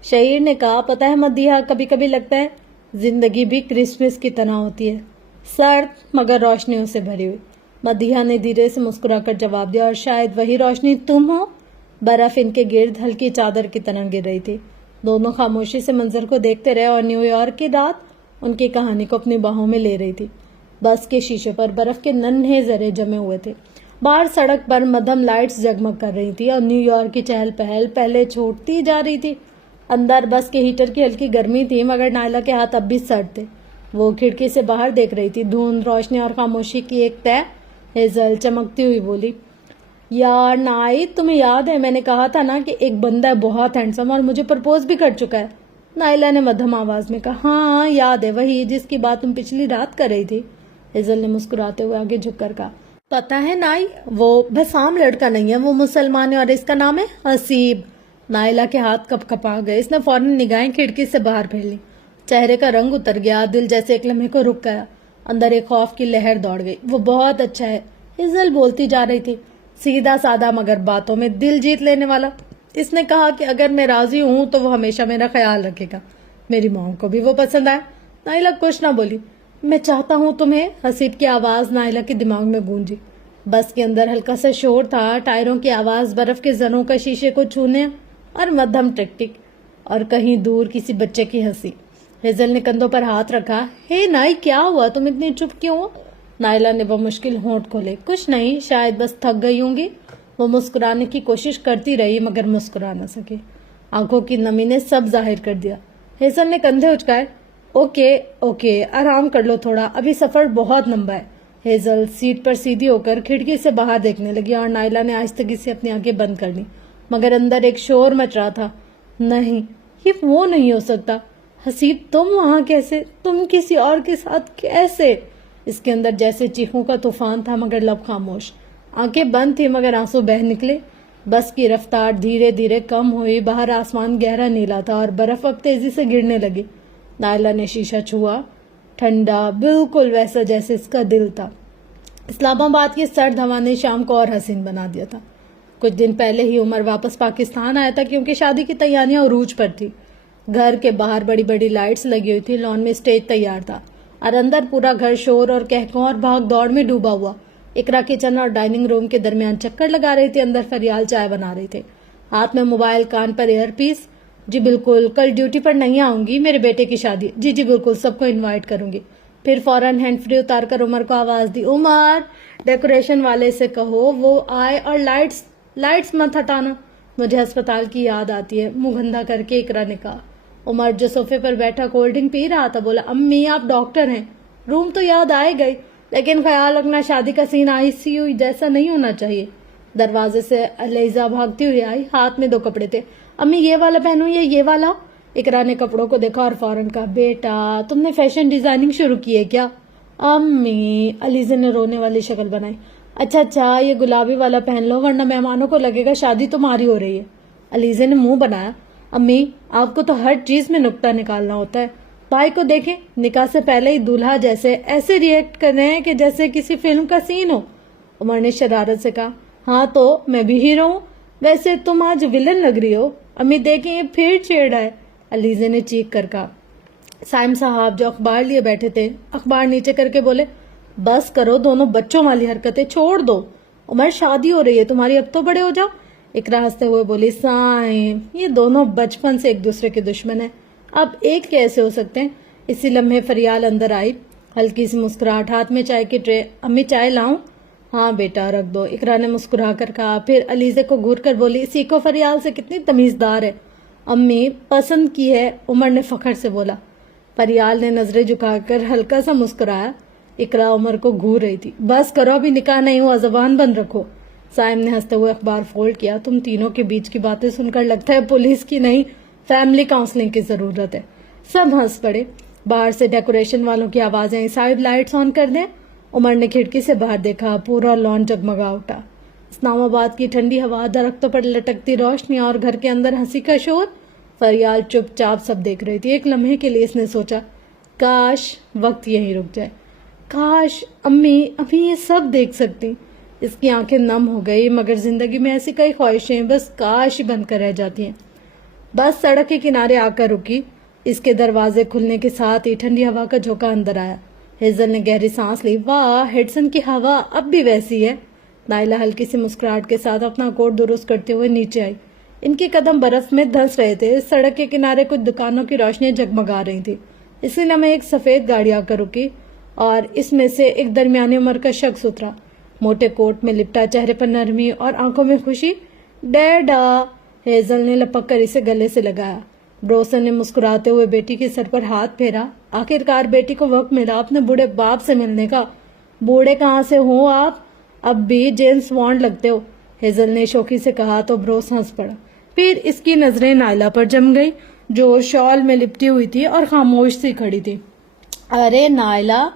شہیر نے کہا، پتہ ہے مدیہ، کبھی کبھی لگتا ہے زندگی بھی کرسمس کی طرح ہوتی ہے، سرد مگر روشنیوں سے بھری ہوئی۔ مدیہ نے دھیرے سے مسکرا کر جواب دیا، اور شاید وہی روشنی تم ہو۔ برف ان کے گرد ہلکی چادر کی طرح گر رہی تھی۔ دونوں خاموشی سے منظر کو دیکھتے رہے اور نیو یارک کی رات ان کی کہانی کو اپنی باہوں میں لے رہی تھی۔ بس کے شیشے پر برف کے ننھے ذرے جمے ہوئے تھے۔ باہر سڑک پر مدھم لائٹس جگمگ کر رہی تھی اور نیو یارک کی چہل پہل پہلے چھوٹتی جا رہی تھی۔ اندر بس کے ہیٹر کی ہلکی گرمی تھی، مگر نائلہ کے ہاتھ اب بھی سرد تھے۔ وہ کھڑکی سے باہر دیکھ رہی تھی۔ دھند، روشنی اور خاموشی کی ایک طے۔ ہیزل چمکتی ہوئی بولی، یار نائد، تمہیں یاد ہے میں نے کہا تھا نا کہ ایک بندہ ہے بہت ہینڈسم اور مجھے پرپوز بھی کر چکا ہے؟ نائلہ نے مدھم آواز میں کہا۔ ہاں یاد ہے، وہی جس کی بات تم پچھلی رات کر رہی تھی۔ ہیزل نے مسکراتے ہوئے آگے جھک کر کہا، پتا ہے نائی، وہ بس عام لڑکا نہیں ہے، وہ مسلمان ہے اور اس کا نام ہے حسیب۔ نائلہ کے ہاتھ کپ کپا گئے، اس نے فوراً نگاہیں کھڑکی سے باہر پھیر لی، چہرے کا رنگ اتر گیا، دل جیسے ایک لمحے کو رک گیا، اندر ایک خوف کی لہر دوڑ گئی۔ وہ بہت اچھا ہے، ہیزل بولتی جا رہی تھی، سیدھا سادہ مگر باتوں میں دل جیت لینے والا۔ اس نے کہا کہ اگر میں راضی ہوں تو وہ ہمیشہ میرا خیال رکھے گا۔ میری ماں کو بھی وہ پسند آیا۔ نائلہ کچھ نہ بولی۔ میں چاہتا ہوں تمہیں، حسیب کی آواز نائلہ کے دماغ میں گونجی۔ بس کے اندر ہلکا سا شور تھا، ٹائروں کی آواز، برف کے ذروں کا شیشے کو چھونے اور مدھم ٹک ٹک، اور کہیں دور کسی بچے کی ہنسی۔ ہیزل نے کندھوں پر ہاتھ رکھا۔ ہے نائی، کیا ہوا؟ تم اتنی چپ کیوں ہو؟ نائلہ نے وہ مشکل ہونٹ کھولے۔ کچھ نہیں، شاید بس تھک گئی ہوں گی۔ وہ مسکرانے کی کوشش کرتی رہی مگر مسکرا نہ سکی، آنکھوں کی نمی نے سب ظاہر کر دیا۔ ہیزل نے کندھے اچکائے۔ اوکے، آرام کر لو تھوڑا، ابھی سفر بہت لمبا ہے۔ ہیزل سیٹ پر سیدھی ہو کر کھڑکی سے باہر دیکھنے لگی اور نائلہ نے آہستگی سے اپنی آنکھیں بند کر لی، مگر اندر ایک شور مچ رہا تھا۔ نہیں، یہ وہ نہیں ہو سکتا۔ حسیب، تم وہاں کیسے؟ تم کسی اور کے ساتھ کیسے؟ اس کے اندر جیسے چیخوں کا طوفان تھا مگر لب خاموش، آنکھیں بند تھی مگر آنسو بہہ نکلے۔ بس کی رفتار دھیرے دھیرے کم ہوئی، باہر آسمان گہرا نیلا تھا اور برف اب تیزی سے گرنے لگی۔ نائلہ نے شیشہ چھوا، ٹھنڈا، بالکل ویسا جیسے اس کا دل تھا۔ اسلام آباد کی سرد ہوا نے شام کو اور حسین بنا دیا تھا۔ کچھ دن پہلے ہی عمر واپس پاکستان آیا تھا کیونکہ شادی کی تیاریاں عروج پر تھی۔ گھر کے باہر بڑی بڑی لائٹس لگی ہوئی تھی، لان میں اسٹیج تیار تھا اور اندر پورا گھر شور اور کہکوں اور بھاگ دوڑ میں ڈوبا ہوا۔ اقرا کچن اور ڈائننگ روم کے درمیان چکر لگا رہی تھی، اندر فریال چائے بنا رہی تھے، ہاتھ میں موبائل، کان پر ایئر پیس۔ جی بالکل، کل ڈیوٹی پر نہیں آؤں گی، میرے بیٹے کی شادی۔ جی بالکل، سب کو انوائٹ کروں گی۔ پھر فوراً ہینڈ فری اتار کر عمر کو آواز دی، عمر، ڈیکوریشن والے سے کہو وہ آئے اور لائٹس مت ہٹانا، مجھے ہسپتال کی یاد آتی ہے۔ منہ گندا کر کے اقرا نے کہا۔ عمر جو صوفے پر بیٹھا کولڈ ڈرنک پی رہا تھا بولا، امی آپ ڈاکٹر ہیں، روم تو یاد آئے گئی، لیکن خیال رکھنا شادی کا سین ICU جیسا نہیں ہونا چاہیے۔ دروازے سے علیزہ بھاگتی ہوئی آئی، ہاتھ میں 2 کپڑے تھے۔ امی یہ والا پہنوں یا یہ والا؟ اقرا نے کپڑوں کو دیکھا اور فوراً کہا، بیٹا تم نے فیشن ڈیزائننگ شروع کی ہے کیا؟ امی، علیزہ نے رونے والی شکل بنائی۔ اچھا، یہ گلابی والا پہن لو ورنہ مہمانوں کو لگے گا شادی تمہاری ہو رہی ہے۔ علیزہ نے منہ بنایا۔ امی، آپ کو تو ہر چیز میں نکتہ نکالنا ہوتا ہے۔ بھائی کو دیکھیں، نکاح سے پہلے ہی دولہا جیسے ایسے ریئیکٹ کر رہے ہیں کہ جیسے کسی فلم کا سین ہو۔ عمر نے شرارت سے کہا، ہاں تو میں بھی ہیرو ہوں، ویسے تم آج ولن لگ رہی ہو۔ امی دیکھیں، یہ پھر چھیڑا ہے، علیزہ نے چیخ کر کہا۔ سائم صاحب جو اخبار لیے بیٹھے تھے، اخبار نیچے کر کے بولے، بس کرو، دونوں بچوں والی حرکتیں چھوڑ دو۔ عمر، شادی ہو رہی ہے تمہاری، اب تو بڑے ہو جاؤ۔ اقرا ہنستے ہوئے بولی، سائم، یہ دونوں بچپن سے ایک دوسرے کے دشمن ہیں، اب ایک کیسے ہو سکتے ہیں؟ اسی لمحے فریال اندر آئی، ہلکی سی مسکراہٹ، ہاتھ میں چائے کی ٹرے۔ امی چائے لاؤں؟ ہاں بیٹا رکھ دو، اقرا نے مسکرا کر کہا، پھر علیزہ کو گھور کر بولی، سیکھو فریال سے کتنی تمیزدار ہے۔ امی پسند کی ہے، عمر نے فخر سے بولا۔ فریال نے نظریں جھکا کر ہلکا سا مسکرایا۔ اقرا عمر کو گھور رہی تھی، بس کرو، ابھی نکاح نہیں ہوا، زبان بند رکھو۔ سائم نے ہنستے ہوئے اخبار فولڈ کیا، تم تینوں کے بیچ کی باتیں سن کر لگتا ہے پولیس کی نہیں، فیملی کاؤنسلنگ کی ضرورت ہے۔ سب ہنس پڑے۔ باہر سے ڈیکوریشن والوں کی آوازیں، صاحب لائٹس آن کر دیں۔ عمر نے کھڑکی سے باہر دیکھا، پورا لان جگمگا اٹھا، اسلام آباد کی ٹھنڈی ہوا، درختوں پر لٹکتی روشنی اور گھر کے اندر ہنسی کا شور۔ فریال چپ چاپ سب دیکھ رہی تھی۔ ایک لمحے کے لیے اس نے سوچا، کاش وقت یہیں رک جائے، کاش امی ابھی یہ سب دیکھ سکتی۔ اس کی آنکھیں نم ہو گئی، مگر زندگی میں ایسی کئی خواہشیں بس کاش ہی بند کر رہ جاتی ہیں۔ بس سڑک کے کنارے آ کر رکی، اس کے دروازے کھلنے کے ساتھ ہی ٹھنڈی ہوا کا جھونکا اندر آیا۔ ہیزل نے گہری سانس لی، واہ، ہیڈسن کی ہوا اب بھی ویسی ہے۔ نائلہ ہلکی سی مسکراہٹ کے ساتھ اپنا کوٹ درست کرتے ہوئے نیچے آئی، ان کے قدم برف میں دھنس رہے تھے۔ سڑک کے کنارے کچھ دکانوں کی روشنیاں جگمگا رہی تھی، اسی لمحے ایک سفید گاڑی آ کر رکی اور اس میں سے ایک درمیانی عمر کا شخص اترا، موٹے کوٹ میں لپٹا، چہرے پر نرمی اور آنکھوں میں خوشی۔ ڈیڈا، ہیزل نے لپک کر اسے گلے سے لگایا۔ بروسن نے مسکراتے ہوئے بیٹی کے سر پر ہاتھ پھیرا۔ آخرکار بیٹی کو وقت ملا اپنے بوڑھے باپ سے ملنے کا۔ بوڑھے کہاں سے ہوں آپ، اب بھی جیمس بانڈ لگتے ہو۔ ہیزل نے شوخی سے کہا تو بروس ہنس پڑا. پھر اس کی نظریں نائلہ پر جم گئی جو شال میں لپٹی ہوئی تھی اور خاموش سی کھڑی تھی. ارے نائلہ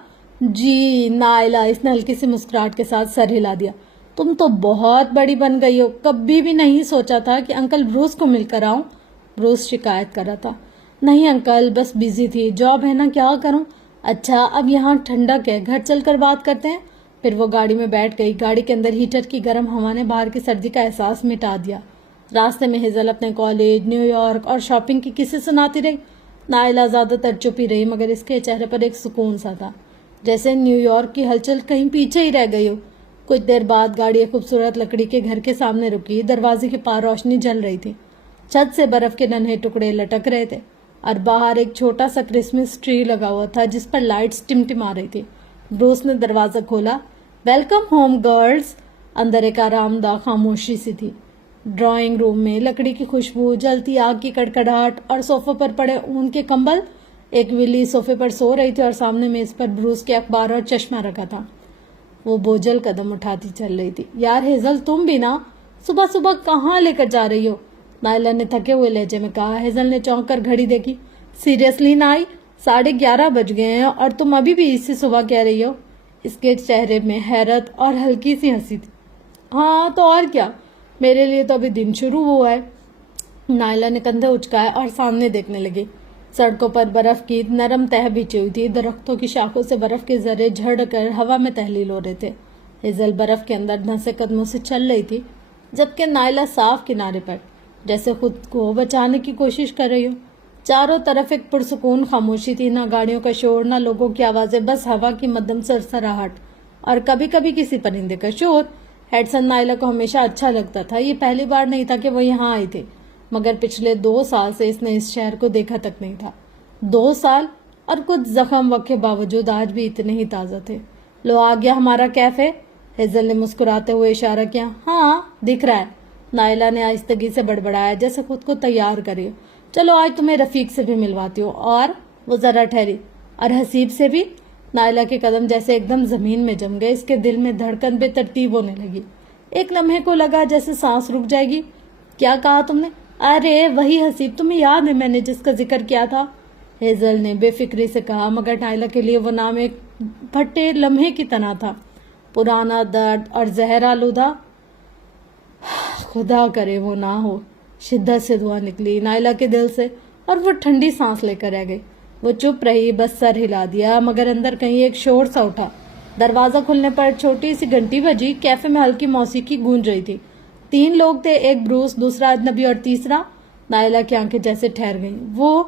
جی. نائلہ اس نے ہلکی سی مسکراہٹ کے ساتھ سر ہلا دیا. تم تو بہت بڑی بن گئی ہو. کبھی بھی نہیں سوچا تھا کہ انکل بروس کو مل کر آؤں. بروس شکایت کر رہا تھا. نہیں انکل بس بیزی تھی. جاب ہے نا کیا کروں. اچھا اب یہاں ٹھنڈک ہے گھر چل کر بات کرتے ہیں. پھر وہ گاڑی میں بیٹھ گئی. گاڑی کے اندر ہیٹر کی گرم ہوا نے باہر کی سردی کا احساس مٹا دیا. راستے میں ہیزل اپنے کالج نیو یارک اور شاپنگ کی قصے سناتی رہی. نائلہ زیادہ تر چپی رہی مگر اس کے چہرے پر ایک سکون سا تھا جیسے نیو یارک کی ہلچل کہیں پیچھے ہی رہ گئی ہو. کچھ دیر بعد گاڑی ایک خوبصورت لکڑی کے گھر کے سامنے رکی. دروازے کے پار روشنی جل رہی تھی. چھت سے برف کے ننھے ٹکڑے لٹک رہے تھے اور باہر ایک چھوٹا سا کرسمس ٹری لگا ہوا تھا جس پر لائٹس ٹمٹما رہی تھی. بروس نے دروازہ کھولا. Welcome home girls. اندر ایک آرام دہ خاموشی سی تھی. ڈرائنگ روم میں لکڑی کی خوشبو جلتی آگ کی کڑکڑاہٹ اور صوفوں پر پڑے اون کے کمبل. ایک ولی صوفے پر سو رہی تھی اور سامنے میز پر بروس کے اخبار اور چشمہ رکھا تھا. وہ بوجھل قدم اٹھاتی چل رہی تھی. یار ہیزل تم بھی نا صبح صبح کہاں لے کر جا رہی ہو. نائلہ نے تھکے ہوئے لہجے میں کہا. ہیزل نے چونک کر گھڑی دیکھی. سیریسلی نائی 11:30 بج گئے ہیں اور تم ابھی بھی اسی صبح کہہ رہی ہو. اس کے چہرے میں حیرت اور ہلکی سی ہنسی تھی. ہاں تو اور کیا میرے لیے تو ابھی دن شروع ہوا ہے. نائلہ نے کندھے اچکائے اور سامنے دیکھنے لگی. سڑکوں پر برف کی نرم تہ بچھی ہوئی تھی. درختوں کی شاخوں سے برف کے ذرے جھڑ کر ہوا میں تحلیل ہو رہے تھے. ہیزل برف کے اندر دھنسے قدموں سے چل رہی تھی جبکہ نائلہ صاف کنارے پر جیسے خود کو بچانے کی کوشش کر رہی ہو. چاروں طرف ایک پرسکون خاموشی تھی. نہ گاڑیوں کا شور نہ لوگوں کی آوازیں بس ہوا کی مدھم سرسراہٹ اور کبھی کبھی کسی پرندے کا شور. ہیڈسن نائلہ کو ہمیشہ اچھا لگتا تھا. یہ پہلی بار نہیں تھا کہ وہ یہاں آئی تھی مگر پچھلے 2 سال سے اس نے اس شہر کو دیکھا تک نہیں تھا. 2 سال اور کچھ زخم وقت کے باوجود آج بھی اتنے ہی تازہ تھے. لو آ گیا ہمارا کیفے. ہیزل نے مسکراتے ہوئے اشارہ کیا. ہاں دکھ رہا ہے. نائلہ نے آہستگی سے بڑبڑایا جیسے خود کو تیار کرے. چلو آج تمہیں رفیق سے بھی ملواتی ہوں. اور وہ ذرا ٹھہری. اور حسیب سے بھی. نائلہ کے قدم جیسے ایک دم زمین میں جم گئے. اس کے دل میں دھڑکن بے ترتیب ہونے لگی. ایک لمحے کو لگا جیسے سانس رک جائے گی. کیا کہا تم نے. ارے وہی حسیب تمہیں یاد ہے میں نے جس کا ذکر کیا تھا. ہیزل نے بے فکری سے کہا مگر نائلہ کے لیے وہ نام ایک پھٹے لمحے کی طرح تھا. پرانا درد اور زہر آلودہ. خدا کرے وہ نہ ہو. شدت سے دعا نکلی نائلہ کے دل سے اور وہ ٹھنڈی سانس لے کر رہ گئی. وہ چپ رہی بس سر ہلا دیا مگر اندر کہیں ایک شور سا اٹھا. دروازہ کھلنے پر چھوٹی سی گھنٹی بجی. کیفے میں ہلکی موسیقی گونج رہی تھی. 3 لوگ تھے. ایک بروس دوسرا اجنبی اور تیسرا. نائلہ کی آنکھیں جیسے ٹھہر گئیں. وہ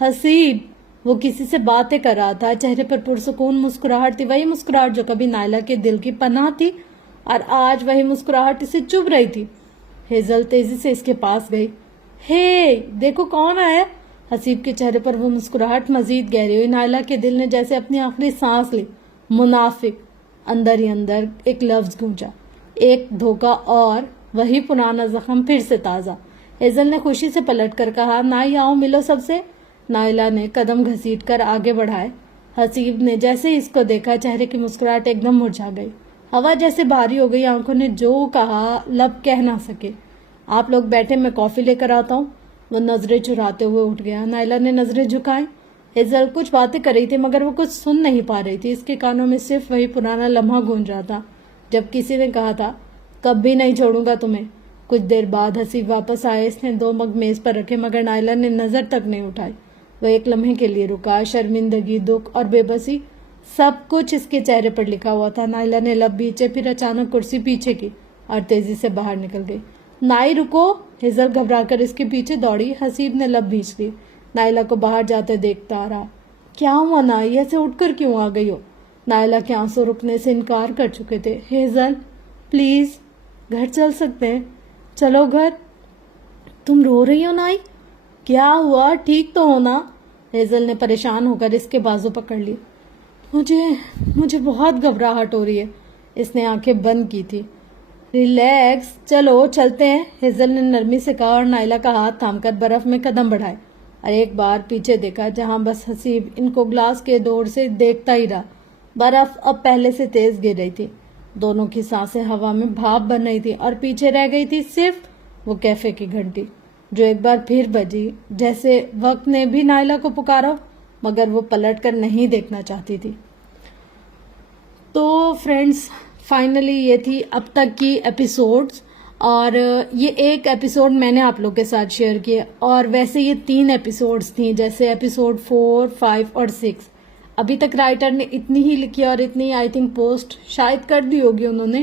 حسیب. وہ کسی سے باتیں کر رہا تھا. چہرے پر پرسکون مسکراہٹ تھی. وہی مسکراہٹ جو کبھی نائلہ کے دل کی پناہ تھی اور آج وہی مسکراہٹ اسے چبھ رہی تھی. ہیزل تیزی سے اس کے پاس گئی. ہے دیکھو کون آیا. حسیب کے چہرے پر وہ مسکراہٹ مزید گہری ہوئی. نائلہ کے دل نے جیسے اپنی آخری سانس لی. منافق. اندر ہی اندر ایک لفظ گونجا. ایک دھوکہ اور وہی پرانا زخم پھر سے تازہ. ہیزل نے خوشی سے پلٹ کر کہا نائی آؤ ملو سب سے. نائلہ نے قدم گھسیٹ کر آگے بڑھائے. حسیب نے جیسے ہی اس کو دیکھا چہرے کی مسکراہٹ ایک دم مرجھا گئی. ہوا جیسے بھاری ہو گئی. آنکھوں نے جو کہا لب کہہ نہ سکے. آپ لوگ بیٹھے میں کافی لے کر آتا ہوں. وہ نظریں چراتے ہوئے اٹھ گیا. نائلہ نے نظریں جھکائیں. ہیزل کچھ باتیں کر رہی تھی مگر وہ کچھ سن نہیں پا رہی تھی. اس کے کانوں میں صرف وہی پرانا لمحہ گونج رہا تھا جب کسی نے کہا تھا کبھی نہیں چھوڑوں گا تمہیں. کچھ دیر بعد حسیب واپس آئے. اس نے 2 مگ میز پر رکھے مگر نائلہ نے نظر تک نہیں اٹھائی. وہ ایک لمحے کے لیے رکا. شرمندگی دکھ اور بے بسی سب کچھ اس کے چہرے پر لکھا ہوا تھا. نائلہ نے لب بیچے پھر اچانک کرسی پیچھے کی اور تیزی سے باہر نکل گئی. نائی رکو. ہیزل گھبرا کر اس کے پیچھے دوڑی. حسیب نے لب بھیج لی. نائلہ کو باہر جاتے دیکھتا آ رہا. کیا ہوا نائی ایسے اٹھ کر کیوں آ گئی ہو. نائلہ کے آنسو رکنے سے انکار کر چکے تھے. ہیزل پلیز گھر چل سکتے ہیں. چلو گھر. تم رو رہی ہو نائی. کیا ہوا ٹھیک تو ہونا. ہیزل نے پریشان ہو کر اس کے بازو پکڑ لی. مجھے بہت گھبراہٹ ہو رہی ہے. اس نے آنکھیں بند کی تھی. ریلیکس. چلو چلتے ہیں. ہیزل نے نرمی سے کہا اور نائلہ کا ہاتھ تھام کر برف میں قدم بڑھائے اور ایک بار پیچھے دیکھا جہاں بس حسیب ان کو گلاس کے دور سے دیکھتا ہی رہا. برف اب پہلے سے تیز گر رہی تھی. دونوں کی سانسیں ہوا میں بھاپ بن رہی تھی اور پیچھے رہ گئی تھی صرف وہ کیفے کی گھنٹی جو ایک بار پھر بجی، جیسے وقت نے بھی نائلہ کو پکارا مگر وہ پلٹ کر نہیں دیکھنا چاہتی تھی۔ تو فرینڈز فائنلی یہ تھی اب تک کی ایپیسوڈز، اور یہ ایک ایپیسوڈ میں نے آپ لوگ کے ساتھ شیئر کیا، اور ویسے یہ 3 ایپیسوڈز تھیں، جیسے ایپیسوڈ 4، 5 اور 6۔ ابھی تک رائٹر نے اتنی ہی لکھی اور اتنی آئی تھنک پوسٹ شاید کر دی ہوگی انہوں نے،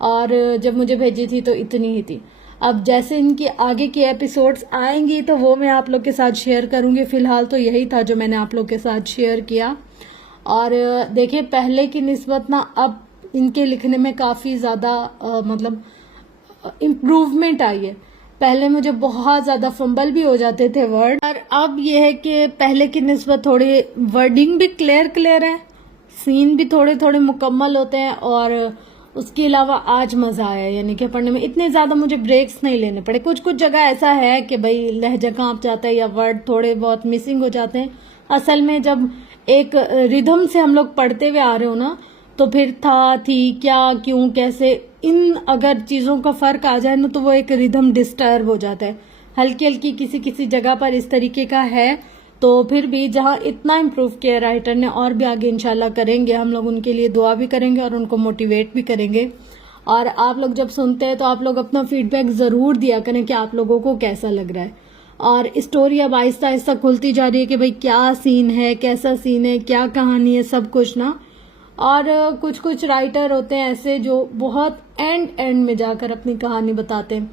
اور جب مجھے بھیجی تھی تو اتنی ہی تھی۔ اب جیسے ان کی آگے کی ایپیسوڈز آئیں گی تو وہ میں آپ لوگ کے ساتھ شیئر کروں گی۔ فی الحال تو یہی تھا جو میں نے آپ لوگ کے ساتھ شیئر کیا، اور دیکھیں پہلے کی نسبت نا اب ان کے لکھنے میں کافی زیادہ مطلب امپروومنٹ آئی ہے۔ پہلے مجھے بہت زیادہ فمبل بھی ہو جاتے تھے ورڈ، اور اب یہ ہے کہ پہلے کی نسبت تھوڑی ورڈنگ بھی کلیئر ہے، سین بھی تھوڑے تھوڑے مکمل ہوتے ہیں، اور اس کے علاوہ آج مزہ آیا، یعنی کہ پڑھنے میں اتنے زیادہ مجھے بریکس نہیں لینے پڑے۔ کچھ جگہ ایسا ہے کہ بھائی لہجہ کانپ جاتا ہے یا ورڈ تھوڑے بہت مسنگ ہو جاتے ہیں۔ اصل میں جب ایک ردھم سے ہم لوگ پڑھتے ہوئے آ رہے ہو نا، تو پھر تھا، تھی، کیا، کیوں، کیسے، ان اگر چیزوں کا فرق آ جائے نا تو وہ ایک ردھم ڈسٹرب ہو جاتا ہے۔ ہلکی کسی جگہ پر اس طریقے کا ہے، تو پھر بھی جہاں اتنا امپروو کیا رائٹر نے، اور بھی آگے انشاءاللہ کریں گے، ہم لوگ ان کے لیے دعا بھی کریں گے اور ان کو موٹیویٹ بھی کریں گے۔ اور آپ لوگ جب سنتے ہیں تو آپ لوگ اپنا فیڈ بیک ضرور دیا کریں کہ آپ لوگوں کو کیسا لگ رہا ہے۔ اور اسٹوری اب آہستہ آہستہ کھلتی جا رہی ہے کہ بھئی کیا سین ہے، کیسا سین ہے، کیا کہانی ہے، سب کچھ نا۔ اور کچھ رائٹر ہوتے ہیں ایسے جو بہت اینڈ میں جا کر اپنی کہانی بتاتے ہیں،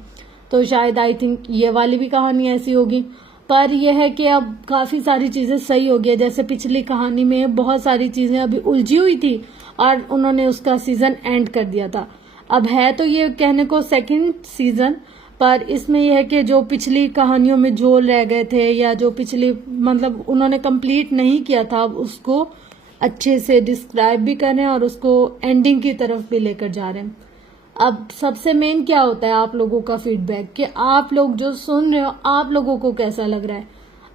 تو شاید آئی تھنک یہ والی بھی کہانی ایسی ہوگی۔ پر یہ ہے کہ اب کافی ساری چیزیں صحیح ہو گئی، جیسے پچھلی کہانی میں بہت ساری چیزیں ابھی الجھی ہوئی تھی اور انہوں نے اس کا سیزن اینڈ کر دیا تھا۔ اب ہے تو یہ کہنے کو 2nd سیزن، پر اس میں یہ ہے کہ جو پچھلی کہانیوں میں جھول رہ گئے تھے یا جو پچھلی مطلب انہوں نے کمپلیٹ نہیں کیا تھا، اب اس کو اچھے سے ڈسکرائب بھی کر رہے ہیں اور اس کو اینڈنگ کی طرف بھی لے کر جا رہے ہیں۔ اب سب سے مین کیا ہوتا ہے آپ لوگوں کا فیڈ بیک، کہ آپ لوگ جو سن رہے ہو آپ لوگوں کو کیسا لگ رہا ہے۔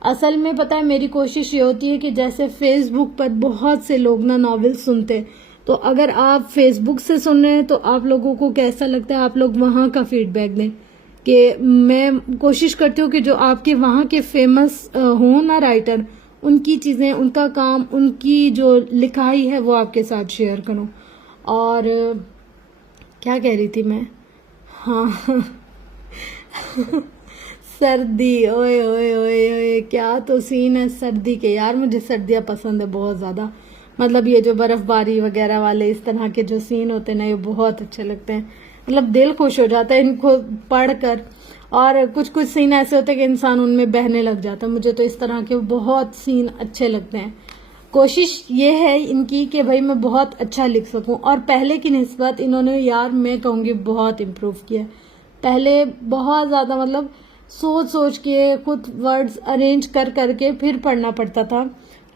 اصل میں پتہ ہے میری کوشش یہ ہوتی ہے کہ جیسے فیس بک پر بہت سے لوگ نا ناول سنتے، تو اگر آپ فیس بک سے سن رہے ہیں تو آپ لوگوں کو کیسا لگتا ہے آپ لوگ وہاں کا فیڈ بیک دیں، کہ میں کوشش کرتی ہوں کہ جو آپ کے وہاں کے فیمس ہوں نا رائٹر، ان کی چیزیں، ان کا کام، ان کی جو لکھائی ہے وہ آپ کے ساتھ شیئر کروں۔ اور کیا کہہ رہی تھی میں؟ ہاں سردی، اوئے اوئے اوئے اوئے کیا تو سین ہے سردی کے، یار مجھے سردیاں پسند ہے بہت زیادہ، مطلب یہ جو برف باری وغیرہ والے اس طرح کے جو سین ہوتے ہیں نا، یہ بہت اچھے لگتے ہیں، مطلب دل خوش ہو جاتا ہے ان کو پڑھ کر۔ اور کچھ سین ایسے ہوتے ہیں کہ انسان ان میں بہنے لگ جاتا ہے، مجھے تو اس طرح کے بہت سین اچھے لگتے ہیں۔ کوشش یہ ہے ان کی کہ بھائی میں بہت اچھا لکھ سکوں، اور پہلے کی نسبت انہوں نے یار میں کہوں گی بہت امپروو کیا۔ پہلے بہت زیادہ مطلب سوچ کے خود ورڈز ارینج کر کے پھر پڑھنا پڑتا تھا،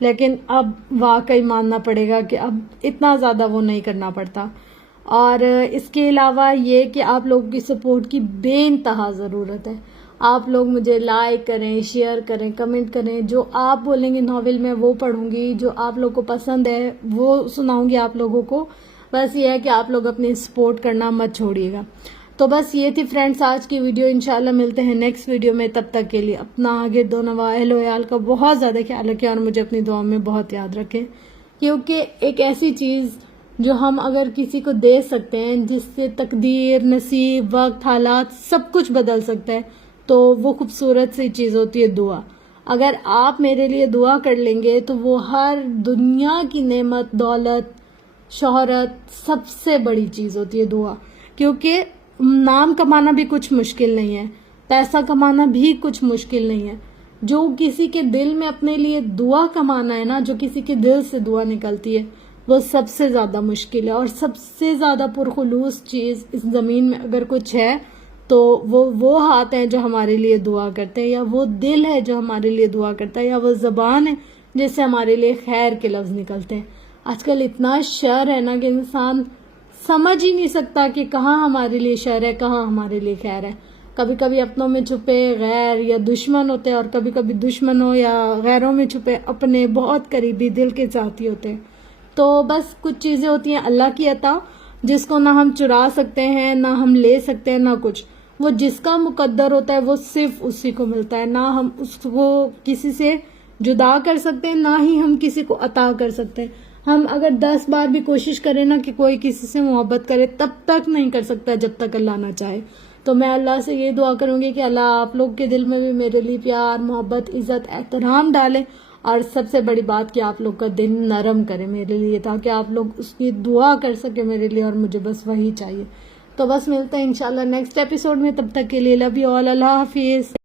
لیکن اب واقعی ماننا پڑے گا کہ اب اتنا زیادہ وہ نہیں کرنا پڑتا۔ اور اس کے علاوہ یہ کہ آپ لوگوں کی سپورٹ کی بے انتہا ضرورت ہے۔ آپ لوگ مجھے لائک کریں، شیئر کریں، کمنٹ کریں، جو آپ بولیں گے ناول میں وہ پڑھوں گی، جو آپ لوگ کو پسند ہے وہ سناؤں گی آپ لوگوں کو۔ بس یہ ہے کہ آپ لوگ اپنی سپورٹ کرنا مت چھوڑیے گا۔ تو بس یہ تھی فرینڈز آج کی ویڈیو، انشاءاللہ ملتے ہیں نیکسٹ ویڈیو میں، تب تک کے لیے اپنا گرد و نواح اہل و عیال کا بہت زیادہ خیال رکھیں اور مجھے اپنی دعاؤں میں بہت یاد رکھیں، کیونکہ ایک ایسی چیز جو ہم اگر کسی کو دے سکتے ہیں جس سے تقدیر، نصیب، وقت، حالات سب کچھ بدل سکتا ہے، تو وہ خوبصورت سی چیز ہوتی ہے دعا۔ اگر آپ میرے لیے دعا کر لیں گے تو وہ ہر دنیا کی نعمت، دولت، شہرت، سب سے بڑی چیز ہوتی ہے دعا، کیونکہ نام کمانا بھی کچھ مشکل نہیں ہے، پیسہ کمانا بھی کچھ مشکل نہیں ہے، جو کسی کے دل میں اپنے لیے دعا کمانا ہے نا، جو کسی کے دل سے دعا نکلتی ہے، وہ سب سے زیادہ مشکل ہے۔ اور سب سے زیادہ پرخلوص چیز اس زمین میں اگر کچھ ہے تو وہ ہاتھ ہیں جو ہمارے لیے دعا کرتے ہیں، یا وہ دل ہے جو ہمارے لیے دعا کرتا ہے، یا وہ زبان ہے جس سے ہمارے لیے خیر کے لفظ نکلتے ہیں۔ آج کل اتنا شر ہے نا کہ انسان سمجھ ہی نہیں سکتا کہ کہاں ہمارے لیے شر ہے، کہاں ہمارے لیے خیر ہے۔ کبھی کبھی اپنوں میں چھپے غیر یا دشمن ہوتے ہیں، اور کبھی کبھی دشمنوں یا غیروں میں چھپے اپنے بہت قریبی دل کے ساتھی ہوتے ہیں۔ تو بس کچھ چیزیں ہوتی ہیں اللہ کی عطا، جس کو نہ ہم چرا سکتے ہیں، نہ ہم لے سکتے ہیں، نہ کچھ. وہ جس کا مقدر ہوتا ہے وہ صرف اسی کو ملتا ہے. نہ ہم اس کو کسی سے جدا کر سکتے ہیں، نہ ہی ہم کسی کو عطا کر سکتے ہیں. ہم اگر 10 بار بھی کوشش کریں نا کہ کوئی کسی سے محبت کرے، تب تک نہیں کر سکتا جب تک اللہ نہ چاہے. تو میں اللہ سے یہ دعا کروں گی کہ اللہ آپ لوگ کے دل میں بھی میرے لیے پیار، محبت، عزت، احترام ڈالے، اور سب سے بڑی بات کہ آپ لوگ کا دل نرم کرے میرے لیے، تاکہ آپ لوگ اس کی دعا کر سکے میرے لیے، اور مجھے بس وہی چاہیے. تو بس ملتے ہیں انشاءاللہ نیکسٹ ایپیسوڈ میں. تب تک کے لیے لو یو آل. اللہ حافظ.